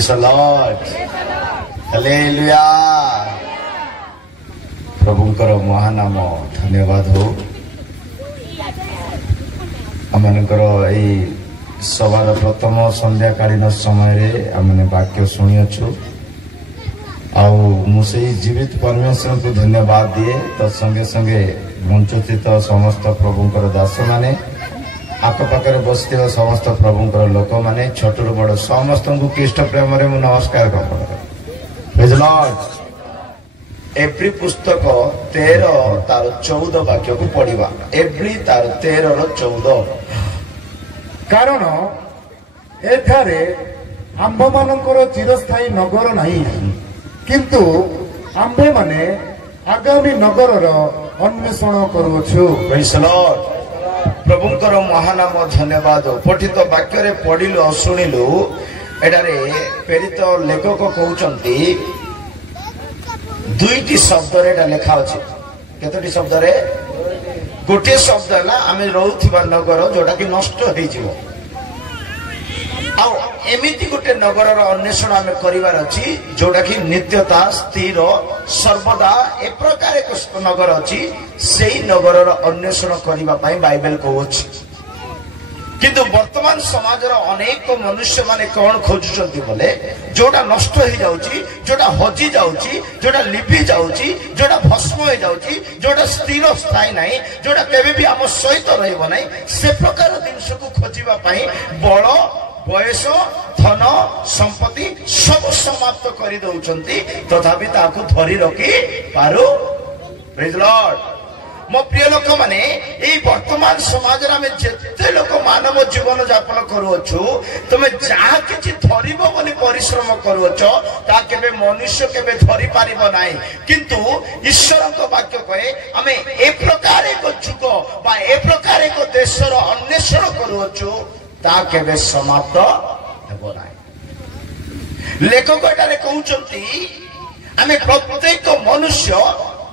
Praise the Lord. Hallelujah. प्रभुंकर Mahanama धन्यवाद हो आमनकर ए सभार प्रथम संध्याकालीन समय आमने वाक्य शुणिछु मुझे जीवित परमेश्वर को धन्यवाद दिए तो संगे संगे मंचस्थित समस्त प्रभुंकर दास माने आखपाखे बसते समस्त प्रभुंकर लोक माने छोटू बड़ समस्त को कृष्ण प्रेम नमस्कार प्रेज लॉर्ड। एव्री पुस्तक 13 तार 14 वाक्य को पढ़ा एव्री तार 13 रो 14 कारण एठारे आंभ मानकर चिरस्थायी नगर नहीं किंतु आंभे माने आगामी नगर अन्वेषण करुछु। Praise Lord. प्रभुंकर महानाम धन्यवाद। पठित वाक्य रे पढ़िलु शुणिलु एटारे प्रेरित लेखक कहउचंती दुईटी शब्द रे लेखा अछि केतोटी शब्द रे गोटे शब्द है आम रोथिबा नगर जोटा कि नष्ट हो जिवो एमिति गोटे नगर अन्वेषण आम करिवार अछि जोटा कि नित्यता स्थिर सर्वदा ए प्रकार एक नगर अछि सेही नगर अन्वेषण करबा पई बाइबल कहउछि। किंतु वर्तमान समाज अनेक मनुष्य माने कौन खोजुचंती बोले जोटा नष्ट हो जाउची जोटा हजि जाउची जोटा लिपि जाउची जोटा भस्म हो जाउची जोटा स्थिर स्थायी नहीं जोटा केबे भी आम सहित रहइबो नहीं से प्रकार जिनिस को खोजिबा पई बळ बयस धन संपत्ति सब समाप्त करि दउचंती तथापि ताकू धरि रखि पारु। Praise Lord. मो प्रिय लोक माने वर्तमान समाज जिते लोक मानव जीवन यापन करुछु तुम जहा कि धरब बोली परिश्रम करुच ता केबे मनुष्य केबे धरी पारिब नाही किंतु ईश्वर वाक्य कहे आम ए प्रकार एक जुग बा ए प्रकार एक देशर अन्वेषण करुछु ता केबे समाप्त हेबो नाही। लेखक एटारे कहउचंती आम प्रत्येक मनुष्य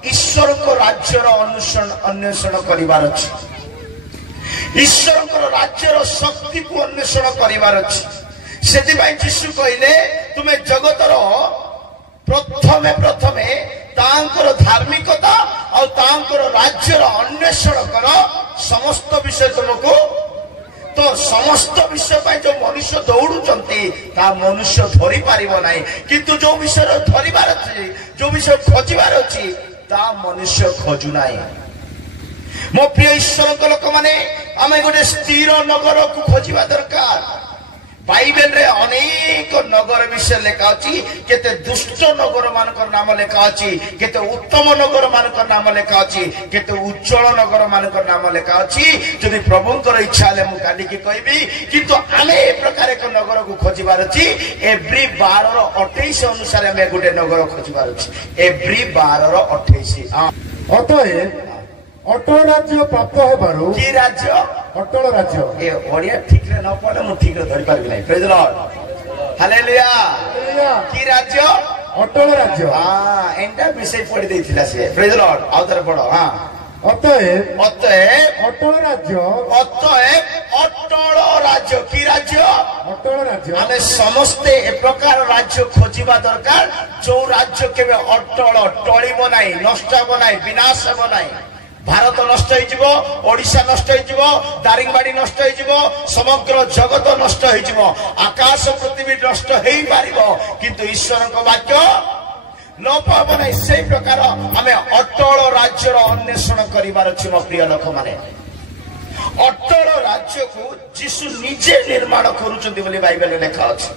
ईश्वर को राज्यर अन्वेषण करिवार अछि ईश्वर को राज्यर शक्ति को अन्वेषण करिवार अछि सेति भाई यीशु कहले तुमे जगतर प्रथमे प्रथमे तांकर धार्मिकता और तांकर राज्यर अन्वेषण कर समस्त विषय तुमको तो समस्त विषय पाई जो मनुष्य दौड़ुचंती ता मनुष्य धरी पारिबो नाही किंतु जो विषय धरिबार अछि जो विषय खोजिबार अछि ता मनुष्य खोजु नाही। मो प्रिय ईश्वर लोक माने आमे गोटे स्थिर नगर को खोजिबा दरकार। बाइबल रे अनेक नगर विषय लिखा अछि केते दुष्ट नगर मानकर नाम लिखा अछि केते उत्तम नगर मानकर नाम लिखा अछि केते उज्जवल नगर मानकर नाम लिखा अछि जदि प्रभुंकर इच्छा ले मु काली की कहबी किंतु आमे ए प्रकार एक नगर को खोजिबार अछि एव्री 12 रो 28 अनुसार आमे गोटे नगर खोजिबार अछि एव्री 12 रो 28 अतएव अटल राज्य प्राप्त हेबारु की राज्य अटल राज्य ए ओडिया ठीक रे न पड़े मु ठीक रे धरि पारबी नाही। Praise Lord. हालेलुया। की राज्य अटल राज्य। हां एंटा विषय पढ़ी देथिला से। Praise Lord. आउतर पढ़ो। हां अतएव अटल राज्य अटल राज्य की राज्य अटल राज्य आमे समस्ते ए प्रकार राज्य खोजिबा दरकार जो राज्य केबे अटल टळिबो नाही नष्ट हेबो नाही विनाश हेबो नाही। भारत नष्ट हो ओडिशा नष्ट हो दारिंगबाड़ी नष्ट हो समग्र जगत नष्ट हो आकाश पृथ्वी नष्ट हो पार किंतु ईश्वर वाक्य लोप हम ना से प्रकार आम अटल राज्यर अन्वेषण करिवार अछि। मो प्रिय लोक माने अटल राज्य को यीशु निजे निर्माण करूचंती बोली बाइबल में लिखा अछि।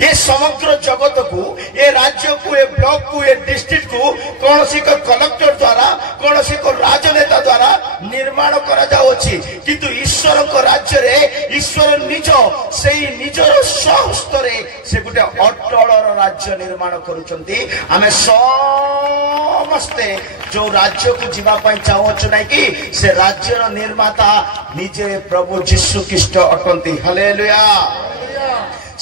ये समग्र जगत को ये राज्य को ये ब्लॉक को ये डिस्ट्रिक्ट को कौन सी को कलेक्टर द्वारा कौन सी को राजनेता द्वारा निर्माण करा जाउछि किंतु ईश्वर को राज्य रे ईश्वर निज से निजर सहस्तरे से गुटे अटल राज्य निर्माण करूचंती। आमे समस्ते जो राज्य को जीवा पई चाहूछु नै कि से राज्यर निर्माता निजे प्रभु यीशु ख्रीष्ट अटंती। हालेलुया।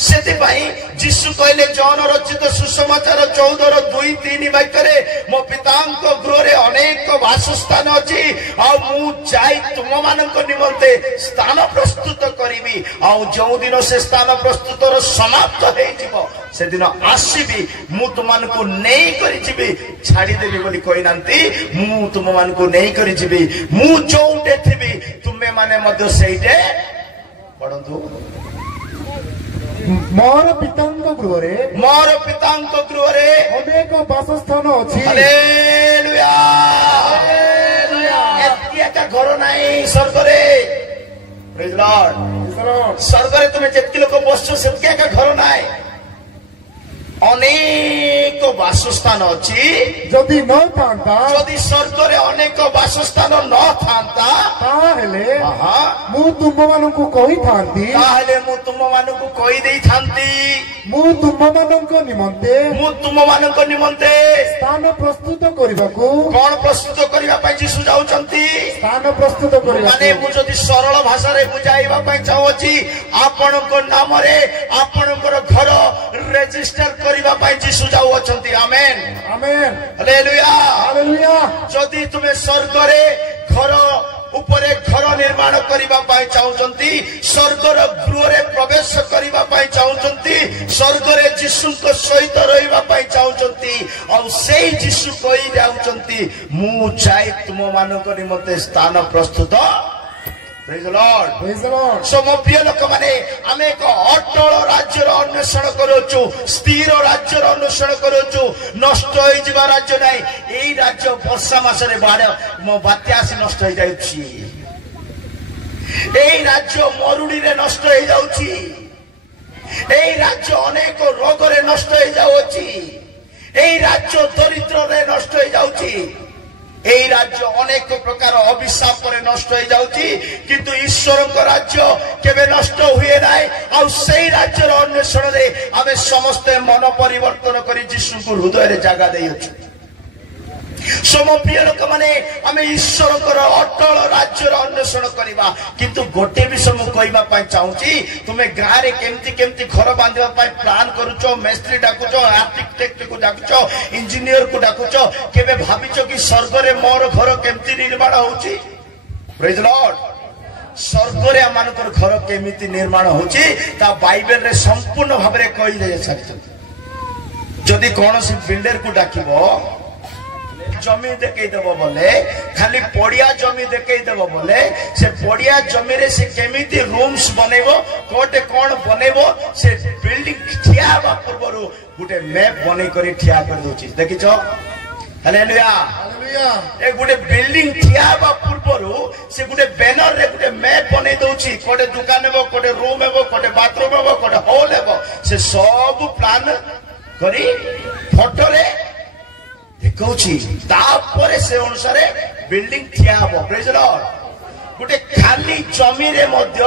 ସେଥିପାଇଁ ଯୀଶୁ କହିଲେ ଜନ ରଚିତ ସୁସମାଚାର 14:2-3 ବାକ୍ୟରେ ମୋ ପିତାଙ୍କ ଗୃହରେ ଅନେକ ବାସସ୍ଥାନ ଅଛି ଆଉ ମୁଁ ଯାଇ ତୁମମାନଙ୍କ ନିମନ୍ତେ ସ୍ଥାନ ପ୍ରସ୍ତୁତ କରିବି ଆଉ ଯେଉଁଦିନ ସେ ସ୍ଥାନ ପ୍ରସ୍ତୁତର ସମାପ୍ତ ହେଇଯିବ ସେଦିନ ଆସିବି ମୁଁ ତୁମମାନଙ୍କୁ ନେଇକରି ଯିବି ଛାଡ଼ିଦେବି ବୋଲି କହିନାହାନ୍ତି ମୁଁ ତୁମମାନଙ୍କୁ ନେଇକରି ଯିବି ମୁଁ ଯୋଉଟେ ଥିବି ତୁମେ ମାନେ ମଧ୍ୟ ସେଇଟେ ପଢନ୍ତୁ ମୋର ପିତାଙ୍କ ଗୃହରେ ଅନେକ ବାସସ୍ଥାନ ଅଛି ହାଲେଲୁୟା ଏକା ଘର ନାହିଁ ସ୍ୱର୍ଗରେ ପ୍ରେଜ୍ ଦ ଲର୍ଡ ସ୍ୱର୍ଗରେ ତୁମେ ଯେତିକି ଲୋକ ବସୁଛ ସେତିକି ଏକା ଘର ନାହିଁ ଅନେକ ବାସସ୍ଥାନ ଅଛି ଯଦି ନଥାନ୍ତା ଯଦି ସ୍ୱର୍ଗରେ ଅନେକ ବାସସ୍ଥାନ ନଥାନ୍ତା ତାହେଲେ ମୁଁ ତୁମମାନଙ୍କୁ କହିଥାନ୍ତି କହିଦେଇଥାନ୍ତି ମୁଁ ତୁମମାନଙ୍କ ନିମନ୍ତେ ସ୍ଥାନ ପ୍ରସ୍ତୁତ କରିବାକୁ କଣ ପ୍ରସ୍ତୁତ କରିବା ପାଇଁ ଯୀଶୁ ଯାଉଛନ୍ତି ସ୍ଥାନ ପ୍ରସ୍ତୁତ କରିବା ମାନେ ମୁଁ ଯଦି ସରଳ ଭାଷାରେ ବୁଝାଇବା ପାଇଁ ଚାହୁଁଛି ଆପଣଙ୍କ ନାମରେ ଆପଣଙ୍କର ଘର ରେଜିଷ୍ଟର କରିବା ପାଇଁ ଯୀଶୁ ଯାଉଅଛନ୍ତି ଆମେନ୍ ଆମେନ୍ ହାଲେଲୁୟା ହାଲେଲୁୟା ଯଦି ତୁମେ ସ୍ୱର୍ଗରେ ଘର ଉପରେ ଘର ନିର୍ମାଣ କରିବା ପାଇଁ ଚାହୁଁଛନ୍ତି ସ୍ୱର୍ଗର ଗୃହରେ ପ୍ରବେଶ କରିବା ପାଇଁ ଚାହୁଁଛନ୍ତି ସ୍ୱର୍ଗରେ ଯୀଶୁଙ୍କ ସହିତ ରହିବା ପାଇଁ ଚାହୁଁଛନ୍ତି ଆଉ ସେଇ ଯୀଶୁ କହି ଯାଉଛନ୍ତି ମୁଁ ଯାଇ ତୁମମାନଙ୍କ ନିମନ୍ତେ ସ୍ଥାନ ପ୍ରସ୍ତୁତ Praise the Lord. Praise the Lord. So ମୋ ପ୍ରିୟ ଲୋକମାନେ ଆମେ ଏକ ଅଟଳ ରାଜ୍ୟର ଅନ୍ୱେଷଣ କରୁଛୁ ସ୍ଥିର ରାଜ୍ୟର ଅନ୍ୱେଷଣ କରୁଛୁ ନଷ୍ଟ ହୋଇଯିବା ରାଜ୍ୟ ନାହିଁ ଏଇ ରାଜ୍ୟ ବର୍ଷା ମାସରେ ମୋ ବାତ୍ୟା ଆସି ନଷ୍ଟ ହେଇଯାଉଛି ଏଇ ରାଜ୍ୟ ମରୁଡ଼ିରେ ନଷ୍ଟ ହେଇଯାଉଛି ଏଇ ରାଜ୍ୟ ଅନେକ ରୋଗରେ ନଷ୍ଟ ହେଇଯାଉଛି ଏଇ ରାଜ୍ୟ ଦରିଦ୍ରରେ ନଷ୍ଟ ହେଇଯାଉଛି এই রাজ্য অনেক প্রকার অভিশাপরে নষ্ট হয়ে যাচ্ছে কিন্তু ঈশ্বরଙ୍କ রাজ্য কেবে নষ্ট হুয়ে নাই আর সেই রাজ্যের অন্বেষণে আমি সমস্ত মন পরিবর্তন করে যিশুଙ୍କୁ হৃদয়ে জায়গা দেইଛୁ সম প্রিয় লোক মানে আমি ঈশ্বরଙ୍କର অটল রাজ্যের অন্বেষণ করিবা কিন্তু গোটে বিষয় মু কইবা পাই চাহুছি তুমি গাঁরে কেমতি কেমতি ঘর বাঁধিবা পাই প্ল্যান করুছ মেস্ত্রি ডাকুছ আর্কিটেক্ট কো ডাকুছ ইঞ্জিনিयर কো ডাকুছ কেবে ভাবিছ কি স্বর্গরে মোর ঘর কেমতি নির্মাণ হউছি প্রেজ লর্ড স্বর্গরে আমানকৰ ঘর কেমিতি নির্মাণ হউছি তা বাইবেল রে সম্পূর্ণ ভাবে কই দেই সারিছ যদি কোনসি বিল্ডর কো ডাকিব জমি দেখাই দেব বলে খালি পড়িয়া জমি দেখাই দেব বলে সে পড়িয়া জমি রে সে কেমিতি রুমস বনাইব কোটে কোন বনাইব সে বিল্ডিং ঠিয়া হবা পূর্বরু গুটে ম্যাপ বনাই করে ঠিয়া করে দউছি দেখিছ হালেলুয়া হালেলুয়া এ গুটে বিল্ডিং ঠিয়া হবা পূর্বরু সে গুটে ব্যানার রে গুটে ম্যাপ বনাই দউছি কোটে দোকান ହେବ কোটে রুম ହେବ কোটে বাথরুম ହେବ কোটে হল ହେବ সে সব প্ল্যান করি ফটো রে দেখুছি তারপরে সে অনুসারে বিল্ডিং ঠিয়া হব প্রেজ দ্য লর্ড গোটে খালি জমিরে মধ্য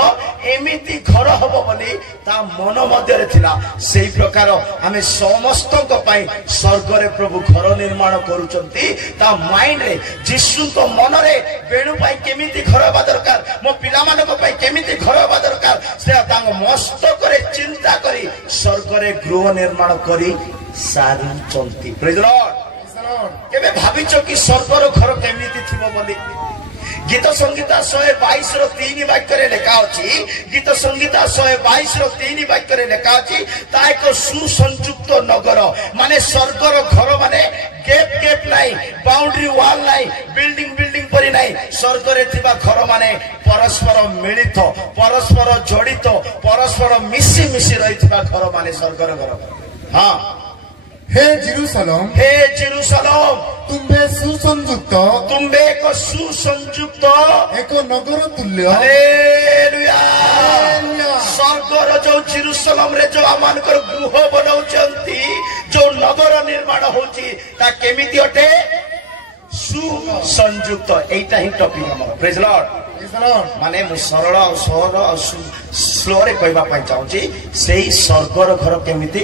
এমিতি ঘর হব বলি তা মন মধ্যে ছিলা সেই প্রকার আমি সমস্তଙ୍କ ପାଇଁ স্বর্গরে প্রভু ঘর নির্মাণ করুচন্তি তা মাইন্ড রে যিশুଙ୍କ মନରେ বেণু ପାଇଁ কেমিতি ঘর হবা দরকার মো পিলাମାନଙ୍କ ପାଇଁ কেমিতি ঘর হবা দরকার সে তাଙ୍କ মস্তকরে চিন্তা করি স্বর্গরে গৃহ নির্মাণ করি সারিচন্তি প্রেজ দ্য লর্ড কেবে ভাবিছ কি স্বর্গর ঘর কেমিতি থিব বলি গীত সংগীতা 122:3 বাক্যরে লেখা আছে গীত সংগীতা 122:3 বাক্যরে লেখা আছে তা এক সুসংযুক্ত নগর মানে স্বর্গর ঘর মানে গেট গেট নাই বাউন্ডারি ওয়াল নাই বিল্ডিং বিল্ডিং পরি নাই স্বর্গরে থিবা ঘর মানে পরস্পর মিলিত পরস্পর জড়িত পরস্পর মিশি মিশি রহিথিবা ঘর মানে স্বর্গর ঘর হ্যাঁ हे जेरूसलम तुम्बे एक सुसंयुक्त एक नगर तुल्य हालेलुया स्वर्गर जो जेरूसलम रे जो आमानकर गृह बनाउचंती जो नगर निर्माण होची ता केमिति अटे सुसंयुक्त एटा ही टॉपिक हमर प्रेज लॉर्ड माने मु सरल सहज स्लो रे कहबा पई चाहूची सेही स्वर्गर घर केमिति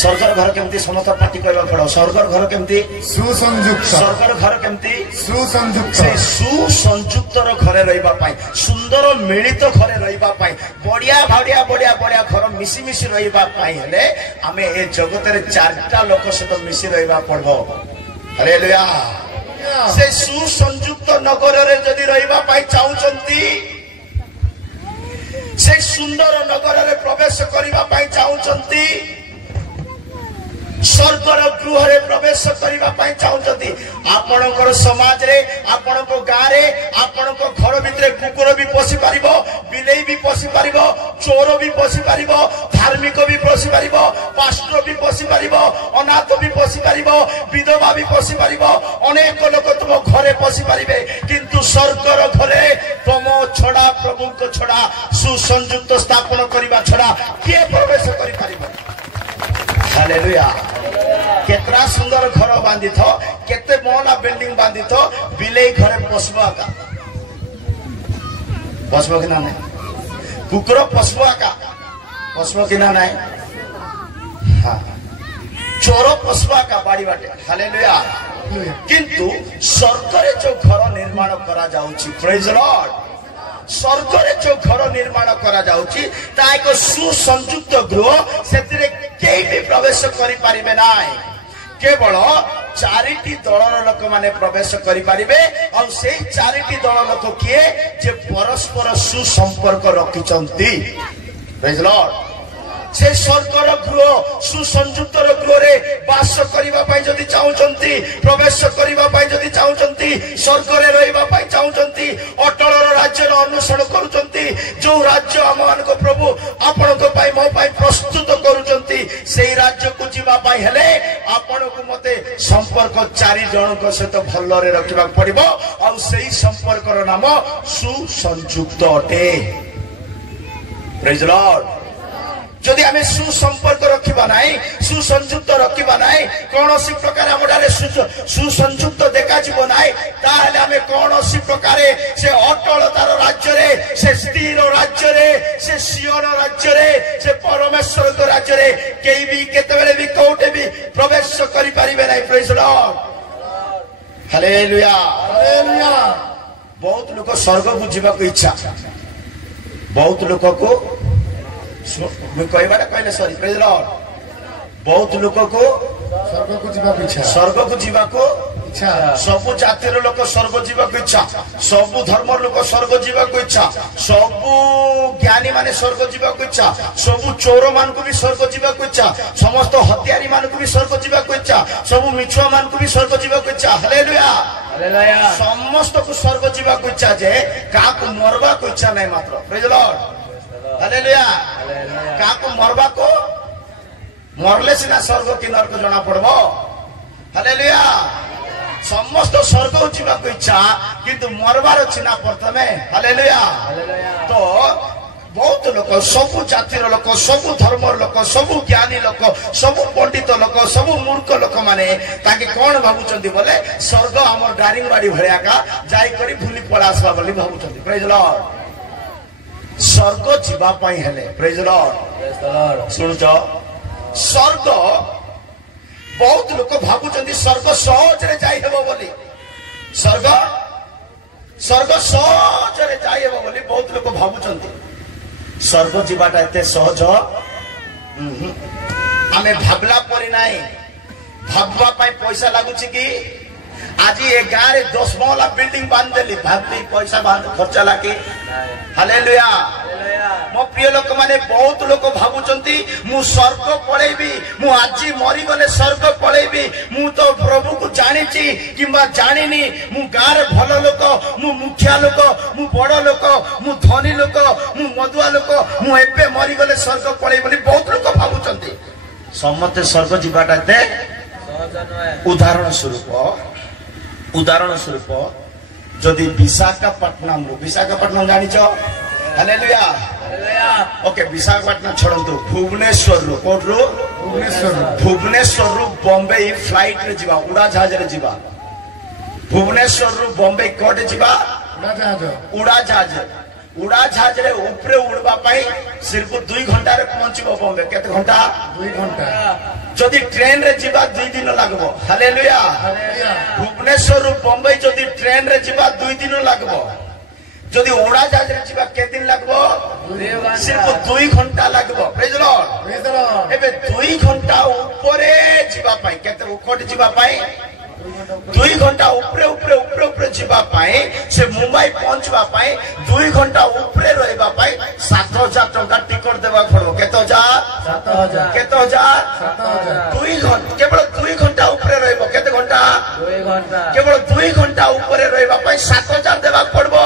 स्वर्गर घर केमती समस्त पार्टी कहवा पड़ो स्वर्गर घर केमती सुसंयुक्त स्वर्गर घर केमती ସୁସଂଯୁକ୍ତ से सुसंयुक्तर घरे रहिबा पाई सुंदर मिलित घरे रहिबा पाई बढ़िया बढ़िया बढ़िया बढ़िया घर मिसी मिसी रहिबा पाई हेले आमे ए जगत रे चारटा लोक सहित मिसी रहिबा पड़बो हालेलुया से सुसंयुक्त नगर रे जदी रहिबा पाई चाहुचंती से सुंदर नगर रे प्रवेश करिबा पाई चाहुचंती स्वर्गर गृह रे प्रवेश करिबा पाई चाहुचंती आपणकर समाज रे आपणको गाँ रे आपणको घर भितरे कुकुर भी पसी पारिबो बिलेई भी पसी पारिबो चोर भी पसी पारिबो धार्मिक भी पसी पारिबो पास्टर भी पसी पारिबो अनाथ भी पसी पारिबो विधवा भी पसी पारिबो अनेक लोक तुम घरे पसी पारिबे किंतु स्वर्गर घरे तुम छड़ा प्रभु को छड़ा सुसंयुक्त स्थापन करिबा छड़ा के प्रवेश करि पारिबो हालेलुया केतरा सुंदर घर बांधी थो केते मोहला बिल्डिंग बांधी थो बिलेई घरे पसबो का पसबो कि ना नहीं कुकुर पसबो का पसबो कि ना नहीं हाँ चोर पसबो का बाड़ी बाटे हालेलुया किंतु सरकारे जो घर निर्माण करा जाउची प्रेज लॉर्ड सरकारे जो घर निर्माण करा जाउची ता एक सुसंयुक्त गृह सेतिरे केही भी प्रवेश करि पारिबे नाही केवल चारिटी दलर लोक माने प्रवेश करि पारिबे और सेही चारिटी दल लोक किए जे परस्पर सुसंपर्क रखिचंती प्रेज लॉर्ड से स्वर्गर गृह सुसंयुक्तर गृह रे वास करिबा पाई जदी चाहुचंती प्रवेश करिबा पाई जदी चाहुचंती स्वर्ग रे रहिबा पाई चाहुचंती अटल राज्य रो अनुसरण करूचंती जो राज्य आमान को प्रभु आपण को पाई मो पाई प्रस्तुत करूचंती सेही राज्य को जीवा पाई हेले आपण को मते संपर्क चारि जन को सहित भल्लो रे रखिबा पड़िबो और सेही संपर्क रो नाम सुसंयुक्त अटे प्रेज लॉर्ड जदि आमे सुसंपर्क रखिबा नाही सुसंयुक्त रखिबा नाही कोनोसी प्रकार हमडारे सुसंयुक्त देखा जीव नाही ताले आमे कोनोसी प्रकार से अटलतार राज्य रे से स्थिर राज्य रे से सियोन राज्य रे से परमेश्वर को राज्य रे केई भी केतेबेले भी कोटे भी प्रवेश करि परिबे नाही प्रेज लॉर्ड हालेलुया हालेलुया बहुत लोक स्वर्ग को जीवा को इच्छा बहुत लोक को मैं कहबाटा कहले सॉरी प्रेज लॉर्ड बहुत लोक को स्वर्ग को जीवा इच्छा स्वर्ग को जीवा को इच्छा सबु जातिर लोक स्वर्ग जीवा को इच्छा सबु धर्म लोक स्वर्ग जीवा को इच्छा सबु ज्ञानी माने स्वर्ग जीवा को इच्छा सबु चोर मान को भी स्वर्ग जीवा को इच्छा समस्त हत्यारी मान को भी स्वर्ग जीवा को इच्छा सबु मिछुआ मान को भी स्वर्ग जीवा को इच्छा हालेलुया हालेलुया समस्त को स्वर्ग जीवा को इच्छा जे का को मरबा को इच्छा नहीं मात्र प्रेज लॉर्ड हालेलुया का को मरबा को मरले सिना स्वर्ग की नरक जना पड़बो हालेलुया समस्त स्वर्ग जीवा को इच्छा किंतु मरबार चिना प्रथमे हालेलुया तो बहुत लोक सबु जातिर लोक सबु धर्म लोक सबु ज्ञानी लोक सबु पंडित लोक सबु मूर्ख लोक माने ताके कोन भाबुचंदी बोले स्वर्ग हमर दारिंगबाड़ी भलिया का जाई करी भूली पळा आसबा बोली भाबुचंदी प्रेज लॉर्ड स्वर्ग जीवा पाई हेले प्रेज लॉर्ड सुनछो स्वर्ग बहुत लोक भाबुचंदी स्वर्ग सहज रे जाई हेबो बोली स्वर्ग स्वर्ग सहज रे जाई हेबो बोली बहुत लोक भाबुचंदी स्वर्ग जीवाटा एते सहज आमे भाबला परी नाही भाबवा पाई पैसा लागुची कि आज ये गाँ रे 10 महला बिल्डिंग बांध देली भाबली पैसा बांध खर्चा लागी हालेलुया मो प्रिय लोक माने बहुत लोक भाबुचंती मु स्वर्ग पळेबी मु आजी मरी गले स्वर्ग पळेबी मु तो प्रभु को जानिची किबा जानिनी मु गाँ रे भलो लोक मु मुखिया लोक मु बड़ लोक मु धनी लोक मु मधुआ लोक मु एबे मरी गले स्वर्ग पळे बोली बहुत लोक भाबुचंती समते स्वर्ग जीवाटा दे उदाहरण स्वरूप जदि विशाखापट्टनम जानी हालेलुया ओके विशाखापट्टनम छोड़ंतु भुवनेश्वर रु कोठरु भुवनेश्वर रु बॉम्बे फ्लाइट रे जीवा उड़ा जहाज रे जीवा भुवनेश्वर रु बॉम्बे कोटे जीवा उड़ा जहाज रे ऊपरे उड़बा पाई सिर्फ 2 घंटा रे पहुंचबो बॉम्बे केते घंटा 2 घंटा जदि ट्रेन रे जीवा 2 दिन लागबो हालेलुया भुवनेश्वर बम्बई जदि ट्रेन रे जीवा 2 दिन लगबो जदि उड़ाजाहाज रे जीवा के दिन लगबो सिर्फ 2 घंटा लगबो प्रेज लॉर्ड एबे 2 घंटा ऊपरे जीवा पाई केते उकोट जीवा पाई 2 घंटा ऊपरे ऊपरे ऊपरे ऊपरे जीवा पाई से मुंबई पहुंचवा पाई 2 घंटा ऊपरे रहबा पाई 7000 टका टिकट देबा पड़ो केतो जा 7000 केतो जा 7000 2 घंटा केवल 2 घंटा ऊपरे रहबो केते घंटा 2 घंटा केवल 2 घंटा ऊपरे रहबा पाई 7000 देबा पड़बो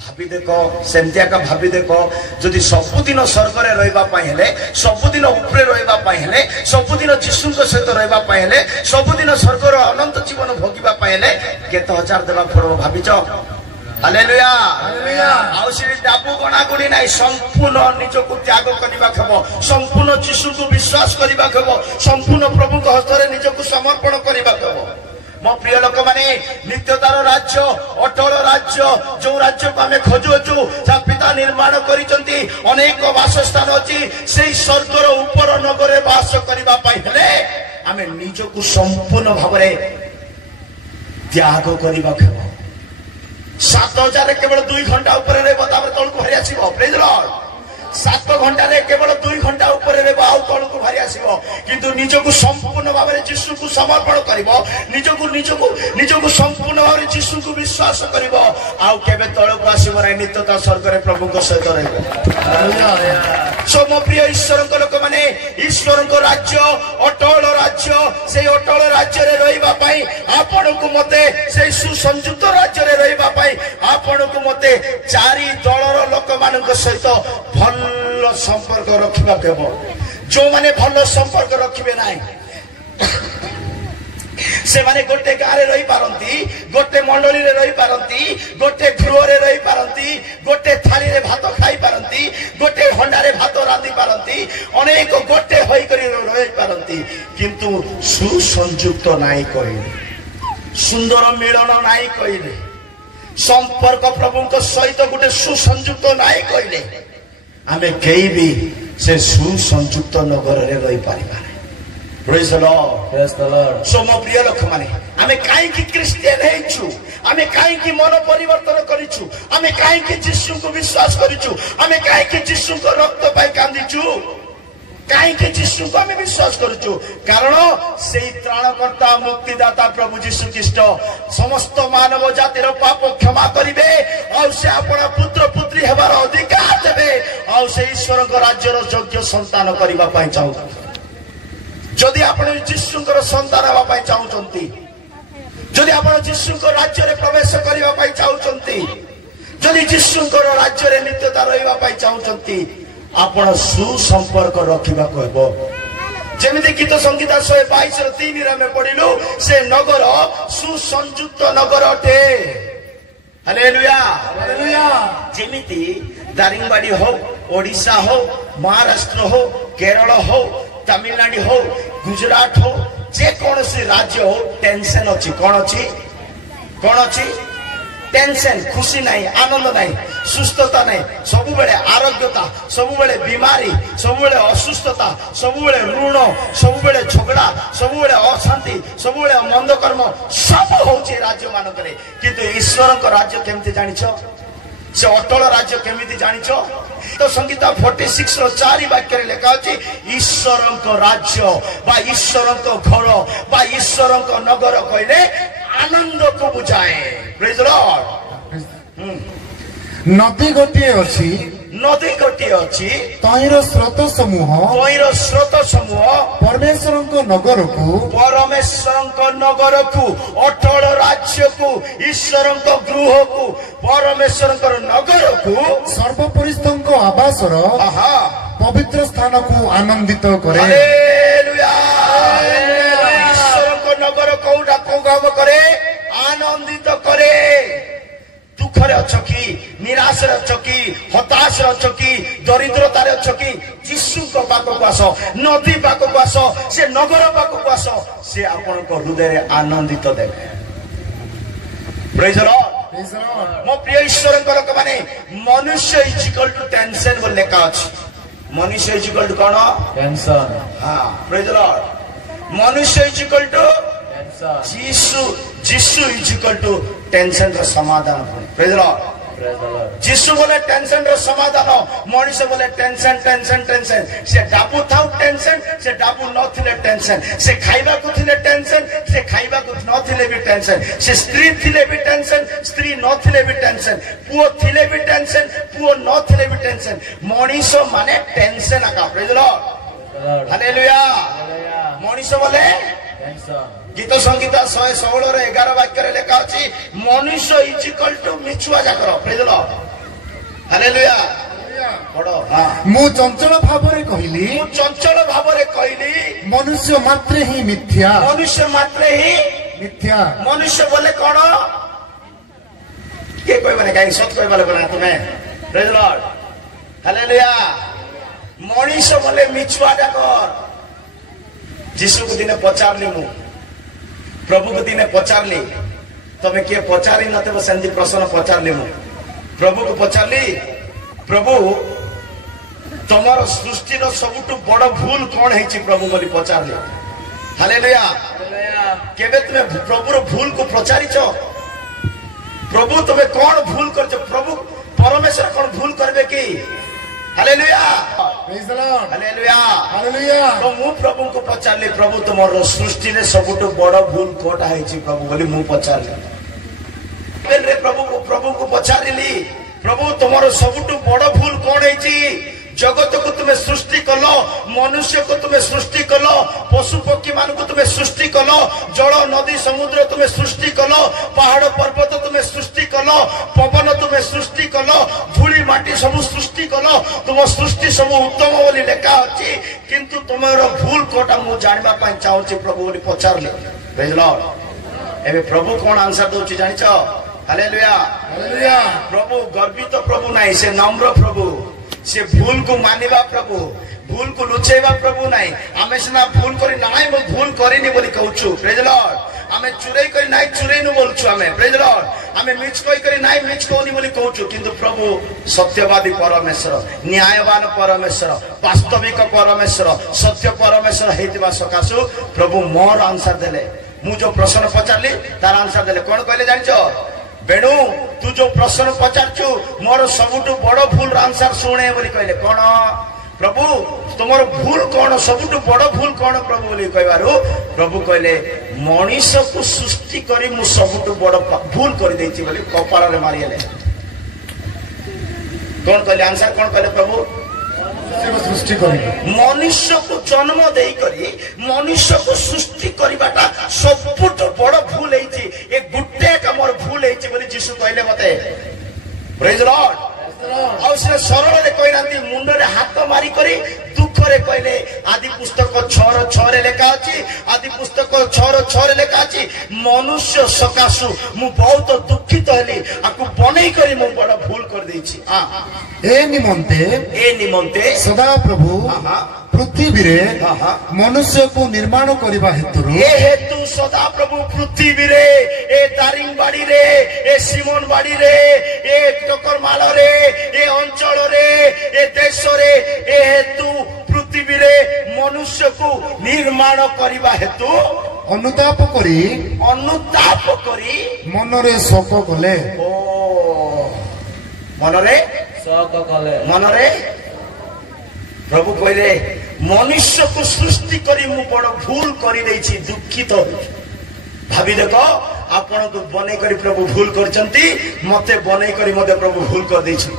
भाभी देखो सेमतिया का भाभी देखो जदि सबुदिन स्वर्ग रे रहबा पाई हेले सबुदिन ऊपरे रहबा पाई हेले सबुदिन यीशु को सहित रहबा पाई हेले सबुदिन स्वर्ग रो अनंत जीवन भोगिबा पाई हेले केते हजार देबा पड़ो भाबीचो हालेलुया हालेलुया आउसी डाबू गणा गुणी नाही संपूर्ण निजको त्याग करिबा खबो संपूर्ण यीशु को विश्वास करिबा खबो संपूर्ण प्रभु को हस्त रे निजको समर्पण करिबा खबो मो प्रिय लोक माने नित्यतार राज्य अटल राज्य जो राज्य को आमे खोजुछु जा पिता निर्माण करिसंती अनेक वासस्थान अछि सेही स्वर्गर ऊपर नगरे वास करिबा पाई हेले आमे निजको संपूर्ण भाबरे त्याग करिबा खबो 7000 केवल 2 घंटा ऊपर रे बताबे तळ को हरि आसीबो प्रेज लॉर्ड 7 घंटा रे केवल 2 घंटा ऊपर रे आउ तळ को भारी आसीबो किंतु निजको संपूर्ण भाबरे यीशु को समर्पण करिवो निजको संपूर्ण भाबरे यीशु को विश्वास करिवो आउ केबे तळ को आसीबो रे नित्यता स्वर्ग रे प्रभु को सहित रहबो हालेलुया सो मो प्रिय ईश्वर को लोक माने ईश्वर को राज्य अटल राज्य से अटल राज्य रे रहिबा पई आपण को मते से सुसंयुक्त राज्य रे रहिबा पई आपण को मते चारि दलर लोक मानक सहित भल संपर्क रखिबा केबो जो माने भल संपर्क रखिबे नाही से माने गोटे गारे रही पारंती गोटे मंडली रे रही पारंती गोटे गृह रे रही पारंती गोटे थाली रे भात खाई पारंती गोटे हंडा रे भात रांधी पारंती अनेक गोटे होई करी रही पारंती किंतु सुसंयुक्त नाही कहिले सुंदर मिलन नाही कहिले संपर्क प्रभु को सहित गोटे सुसंयुक्त नाही कहिले आमे केई भी से सुसंयुक्त नगर रे रही Paribas Praise the Lord. Praise the Lord. So mo priya lokh mane ame kai ki Christian heichu ame kai ki मन परिवर्तन करिछु ame kai ki यीशु को विश्वास करिछु ame kai ki यीशु को रक्त पाई कांदिछु kai ki यीशु को ame विश्वास करिछु कारण सेई त्राणकर्ता मुक्तिदाता प्रभु यीशु ख्रीष्ट समस्त मानव जातिर पाप क्षमा करिवे और से अपना पुत्र पुत्री हेबार अधिकार देबे और से ईश्वर को राज्य रो योग्य संतान करिबा पाई चाहू जदि आपण यीशुଙ୍କର संतान हेबा पाई चाहुचंती जदि आपण यीशुଙ୍କ राज्य रे प्रवेश करिबा पाई चाहुचंती जदि यीशुଙ୍କର राज्य रे नित्यता रहिबा पाई चाहुचंती आपण सुसंपर्क रखिबा कहबो जेमिति गीत संगीत 122 रो 3 रे हम पढिलु से नगर सुसंयुक्त नगर अटे हालेलुया हालेलुया जेमिति दारिंगबाड़ी हो ओडिशा हो महाराष्ट्र हो केरल हो तमिलनाडु हो गुजरात हो जे कौन सी राज्य हो टेंशन अच्छी कौन अच्छी टेंशन खुशी नहीं आनंद नहीं सुस्थता नहीं सब बेले आरोग्यता सब बेले बीमारी सब बेले असुस्थता सब बेले ऋण सब बेले झगड़ा सब बेले अशांति सब बेले मंद कर्म सब होचे राज्य मानक रे किंतु ईश्वर को राज्य केमती जानिछो से अटल राज्य केमिति जानिछो तो संगीता 46 रो 4 वाक्य रे लिखा अछि ईश्वर को राज्य बा ईश्वर को घर बा ईश्वर को नगर कहले आनंद को बुझाए प्रेज लॉर्ड नदी गोटे अछि तहिर स्रोत समूह परमेश्वर नगर को अटल राज्य को ईश्वर गृह को परमेश्वर नगर को सर्वोपरिस्थ आवास पवित्र स्थान को आनंदित करे हालेलुया ईश्वर नगर कोडा को काम करे आनंदित करे दुखरे अच्छो कि निराश रे अच्छो कि हताश रे अच्छो कि दरिद्रता रे अच्छो कि यीशु को पाको को आसो नदी पाको को आसो से नगर पाको को आसो से आपन को हृदय रे आनंदित देबे प्रेज द लॉर्ड मो प्रिय ईश्वर को लोक माने मनुष्य इज इक्वल टू टेंशन बोल लेखा अछि मनुष्य इज इक्वल टू कोन टेंशन हां प्रेज द लॉर्ड मनुष्य is equal to Jesus Jesus is equal to tension रो समाधान। Praise the Lord. जीसु बोले टेंशन रो समाधान, मनीष बोले टेंशन टेंशन टेंशन। से डाबू थाउ टेंशन, से डाबू न थिले टेंशन, से खाइबा को थिले टेंशन, से खाइबा को न थिले भी टेंशन, से स्त्री थिले भी टेंशन, स्त्री न थिले भी टेंशन, पुओ थिले भी टेंशन, पुओ न थिले भी टेंशन। मनीष माने टेंशन आका। Praise the Lord. Hallelujah. Manish बोले गीत संगीत 116 11 वाक्य लेखा अच्छी मनुष्य इज इक्वल टू मिछुआ जाकर। Praise the Lord. हालेलुया। मु चंचल भावरे कहली, मु चंचल भावरे कहली मनुष्य मात्र ही मिथ्या, मनुष्य मात्र ही मिथ्या। मनुष्य बोले कौन के कोई बने कहीं सत कोई बोले बना तुम्हें। Praise the Lord. हालेलुया। मनुष्य बोले मिछुआ जाकर। जीसु को दिने पचारली, मु प्रभु को दिने पचारली, तमें किए पचारि नथे सेमती प्रश्न पचारली। मु प्रभु को पचारली, प्रभु तुमर सृष्टि सबुठु बड़ भूल कौन है प्रभु बोली पचारली। हालेलुया। केबे तुमे प्रभुर भूल को पचारिछ? प्रभु तुमे कौन भूल करछ? प्रभु परमेश्वर कौन भूल करबे की? Hallelujah. Praise the Lord. Hallelujah. Hallelujah. तो मु प्रभु को पचारली, प्रभु तुमर सृष्टि ने सबुठु बड़ भूल कोटा है प्रभु बोली मु पचारली। रे प्रभु को पचारिली, प्रभु तुमर सबुठु बड़ भूल कौन है? जगत को तुम्हें सृष्टि कल, मनुष्य को तुम्हें सृष्टि कल, पशु पक्षी मान को तुम्हें सृष्टि कल, जल नदी समुद्र तुम्हें सृष्टि कल, पहाड़ पर्वत तुम्हें सृष्टि कल, पवन तुम्हें सृष्टि कल, धूली माटी सब सृष्टि कल, तुम सृष्टि सब उत्तम बोली लेखा अच्छी, किंतु तुमर भूल कोटा मु जानबा पई चाहूची प्रभु बोली पचारले। Praise the Lord. एबे प्रभु कौन आंसर दोची जानिछ? हालेलुया। हालेलुया। प्रभु गर्वित प्रभु नहीं, से नम्र प्रभु, से भूल को मानिबा प्रभु, भूल को लुचेबा प्रभु नहीं। आमे सिना भूल करी नाई मु भूल करिनी बोली कहूछु। Praise the Lord. आमे चुराई करी नाई चुराइनु बोलछु आमे। Praise the Lord. आमे मिछ कई करी नाई मिछ कहनी बोली कहूछु, किंतु प्रभु सत्यवादी परमेश्वर, न्यायवान परमेश्वर, वास्तविक परमेश्वर, सत्य परमेश्वर हेतिबा सकासु प्रभु मोर आंसर देले। मु जो प्रश्न पचारली तार आंसर देले। कोन कहले जानिछो? बेणु तू जो प्रश्न पचारछु मोर सबुठु बड़ भूल आंसर शुणे बोली कहले। कौन प्रभु तुमर भूल कौन? सबुठु बड़ भूल कौन प्रभु बोली कहबारु प्रभु कहले मनीष को सृष्टि करी मु सबुठु बड़ भूल कर देछि बोली कपाल रे मारिले। कौन कहले आंसर? कौन कहले प्रभु? सृष्टि करी मनुष्य को जन्म देई करी मनुष्य को सृष्टि करिबाटा सबुठु बड़ भूल हेछि। ए गुट्टे का मोर भूल हेछि बोली जीसु कहले मते। Praise the Lord. और से सरल रे कहनांती मुंड रे हाथ मारी करी दुख रे कहले। आदि पुस्तक 6:6 रे लेखा अछि, आदि पुस्तक 6:6 रे लेखा अछि मनुष्य सकासु मु बहुत दुखित हली, आकु बनै करी मु बड़ भूल कर देछि। ए निमंते सदा प्रभु पृथ्वी रे मनुष्य को निर्माण करबा हेतु सदा प्रभु पृथ्वी रे, ए दारिंगबाड़ी रे, ए सिमनबाड़ी रे, ए टकरमाल रे, ए अंचल रे, ए देश रे, ए हेतु पृथ्वी रे मनुष्य को निर्माण करबा हेतु अनुताप करी मनरे शोक कले। मनरे प्रभु कहले मनुष्य को सृष्टि करी मु बड़ भूल करी देछि, दुखित भाभी देख आपण को बनै करी प्रभु भूल करचंती, मते बनै करी मते प्रभु भूल कर देछि।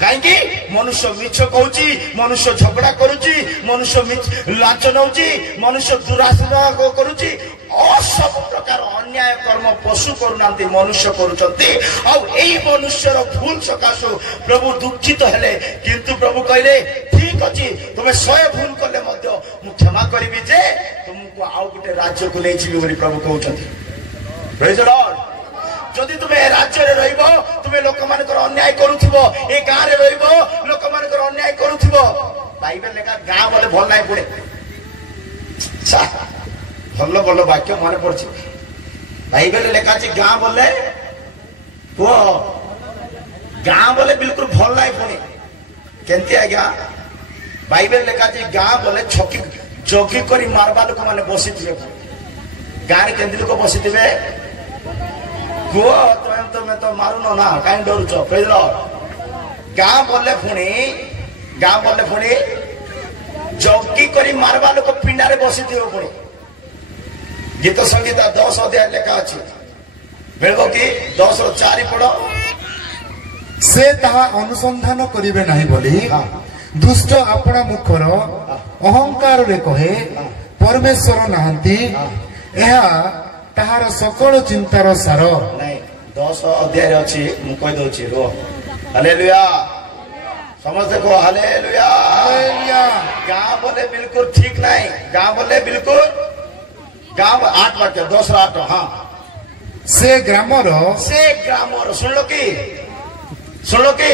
काहेकि मनुष्य मिछ कहूची, मनुष्य झगड़ा करूची, मनुष्य लांच नौची, मनुष्य दुराचार करूची, सब प्रकार अन्याय कर्म पशु करूनांती मनुष्य करूचंती। आ एई मनुष्यर भूल सकाशु प्रभु दुखित हेले, किंतु प्रभु कहले ठीक अछि तुमे 100 भूल कले मध्य मु क्षमा करिबि जे तुमको आउ गुटे राज्य को ले छिबि बोली प्रभु कहउचंती। Praise the Lord. जदि तुमे राज्य रे रहिबो, तुमे लोक मानकर अन्याय करूथिबो, ए गां रे रहिबो लोक मानकर अन्याय करूथिबो, बाइबल लेखा गां बोले भल नाही पड़े। भल भल वाक्य मन पड़छ। बाइबल लेखा अछि गां बोले वो गां बोले बिल्कुल भल नाही पड़े। केनती आज्ञा बाइबल लेखा अछि गां बोले छकी जगी करी मारबा लोक माने बसिथिबे। गाँव केमती लोक बसी थे कुह तुम्हें तो मारुन ना कहीं डरुच प्रेज लॉर्ड गाँ बोले पुणी जगी करी मारवा लोक पिंडारे बसी थे पुणी गीत संगीता 10 अध्याय लेखा अच्छी मिल कि 10:4 पढ़ से ताहा अनुसंधान करिवे नाही बोली दुष्ट अपना मुखर अहंकार रे कहे परमेश्वर नाहंती एहा ताहार सकल चिंतार सार नहीं 10 अध्याय अच्छी मु कहि दोछि रो हालेलुया समझते को हालेलुया हालेलुया गाँ बोले बिल्कुल ठीक नहीं गाँ बोले बिल्कुल गाँव 8 वाक्य 10:8 हाँ से ग्रामर सुन लो कि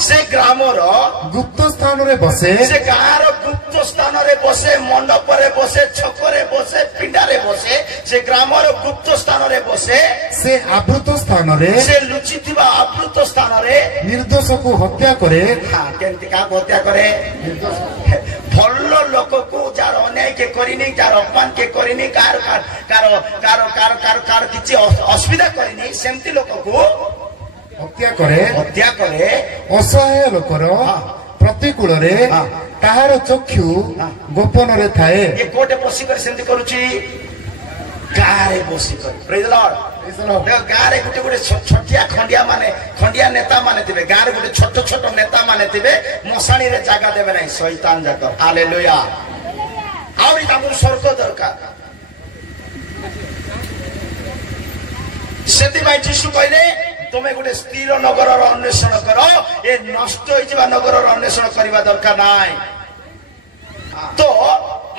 से ग्रामर गुप्त स्थान रे बसे से गाँव गुप्त स्थान रे बसे मंडप रे बसे छक रे बसे पिंडा रे बसे से ग्रामर गुप्त स्थान रे बसे से आवृत स्थान रे से लुचि आवृत स्थान रे निर्दोष को हत्या करे हाँ केमती का हत्या करे भल लोक को जार अन्याय के करिनी जार अपमान के करिनी कार कार कार कार कार कार कार किछि असुविधा करिनी सेमती लोक को हत्या करे असहाय लोकर प्रतिकूल रे ताहार चक्षु गोपन रे थाए ये कोटे बसी कर सेमती करूची गारे बसी कर प्रेज द लॉर्ड गारे गुटे गुटे छोटिया खंडिया नेता माने थिबे गारे गुटे छोट छोट नेता माने थिबे मसाणी रे जागा देबे नाही शैतान जाकर हालेलुया आउरी तामु स्वर्ग दरकार सेति भाई यीशु कहले तुम्हें गोटे स्थिर नगर अन्वेषण कर ए नष्ट हो नगर अन्वेषण करने दरकार नाई तो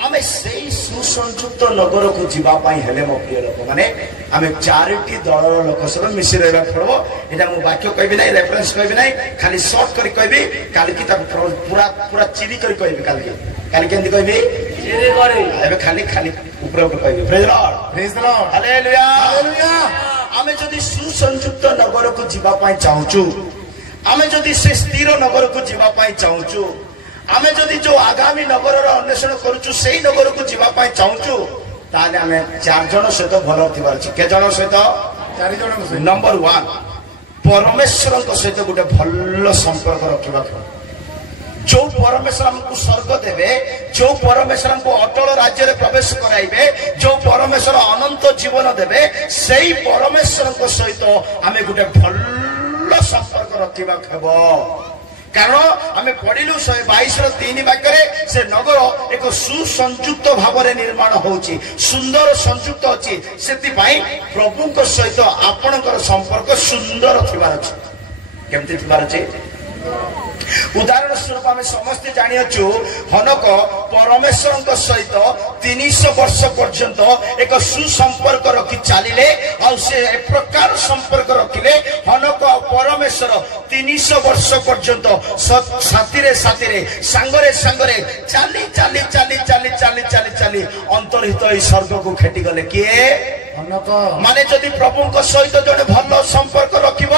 आम से सुसंयुक्त नगर को जीवाई हेले मो प्रिय लोक मैंने आम 4टी दलर लोक सब मिसी रहा पड़ो यहाँ मुझे वाक्य कहबी ना रेफरेंस कहबी ना खाली सर्ट कर कहबी काल की पूरा पूरा चिरी कर कहबी काल केमती कहबी खाली खाली ऊपर कहबी प्रेज लॉर्ड हालेलुया हालेलुया आमे जदि सुसंयुक्त नगर को जीवाई चाहूँ आमे जदि से स्थिर नगर को जीवाई चाहूँ आमे जदि जो आगामी नगर अन्वेषण करूँ से नगर को जीवाई चाहूँ ताले आमे 4 जन सहित भल थी के जन सहित 4 जन नंबर 1 परमेश्वर सहित गोटे भल संपर्क रखा जो परमेश्वर हमको स्वर्ग देवे जो परमेश्वर हमको अटल राज्य रे प्रवेश कराइबे जो परमेश्वर अनंत जीवन देवे सेही परमेश्वर सहित आमे गोटे भल संपर्क रखा हेबो कारण आम पढ़िलु 122:3 वाक्य से नगर एक सुसंयुक्त भाव में निर्माण होची सुंदर संयुक्त अच्छी से प्रभु सहित आपणकर संपर्क सुंदर थिबार अछि केमती थिबार अछि उदाहरण स्वरूप आम समस्ते जानिछु हनक परमेश्वर सहित 300 वर्ष पर्यंत एक सुसंपर्क रखी चलिले और से एक प्रकार संपर्क रखिले हनक परमेश्वर 300 वर्ष पर्यंत साथी सांगरे चली चली चली चली चली चली चली अंतर्हित स्वर्ग को खेटी गले किए माने जदि प्रभु सहित जड़े भल संपर्क रखिब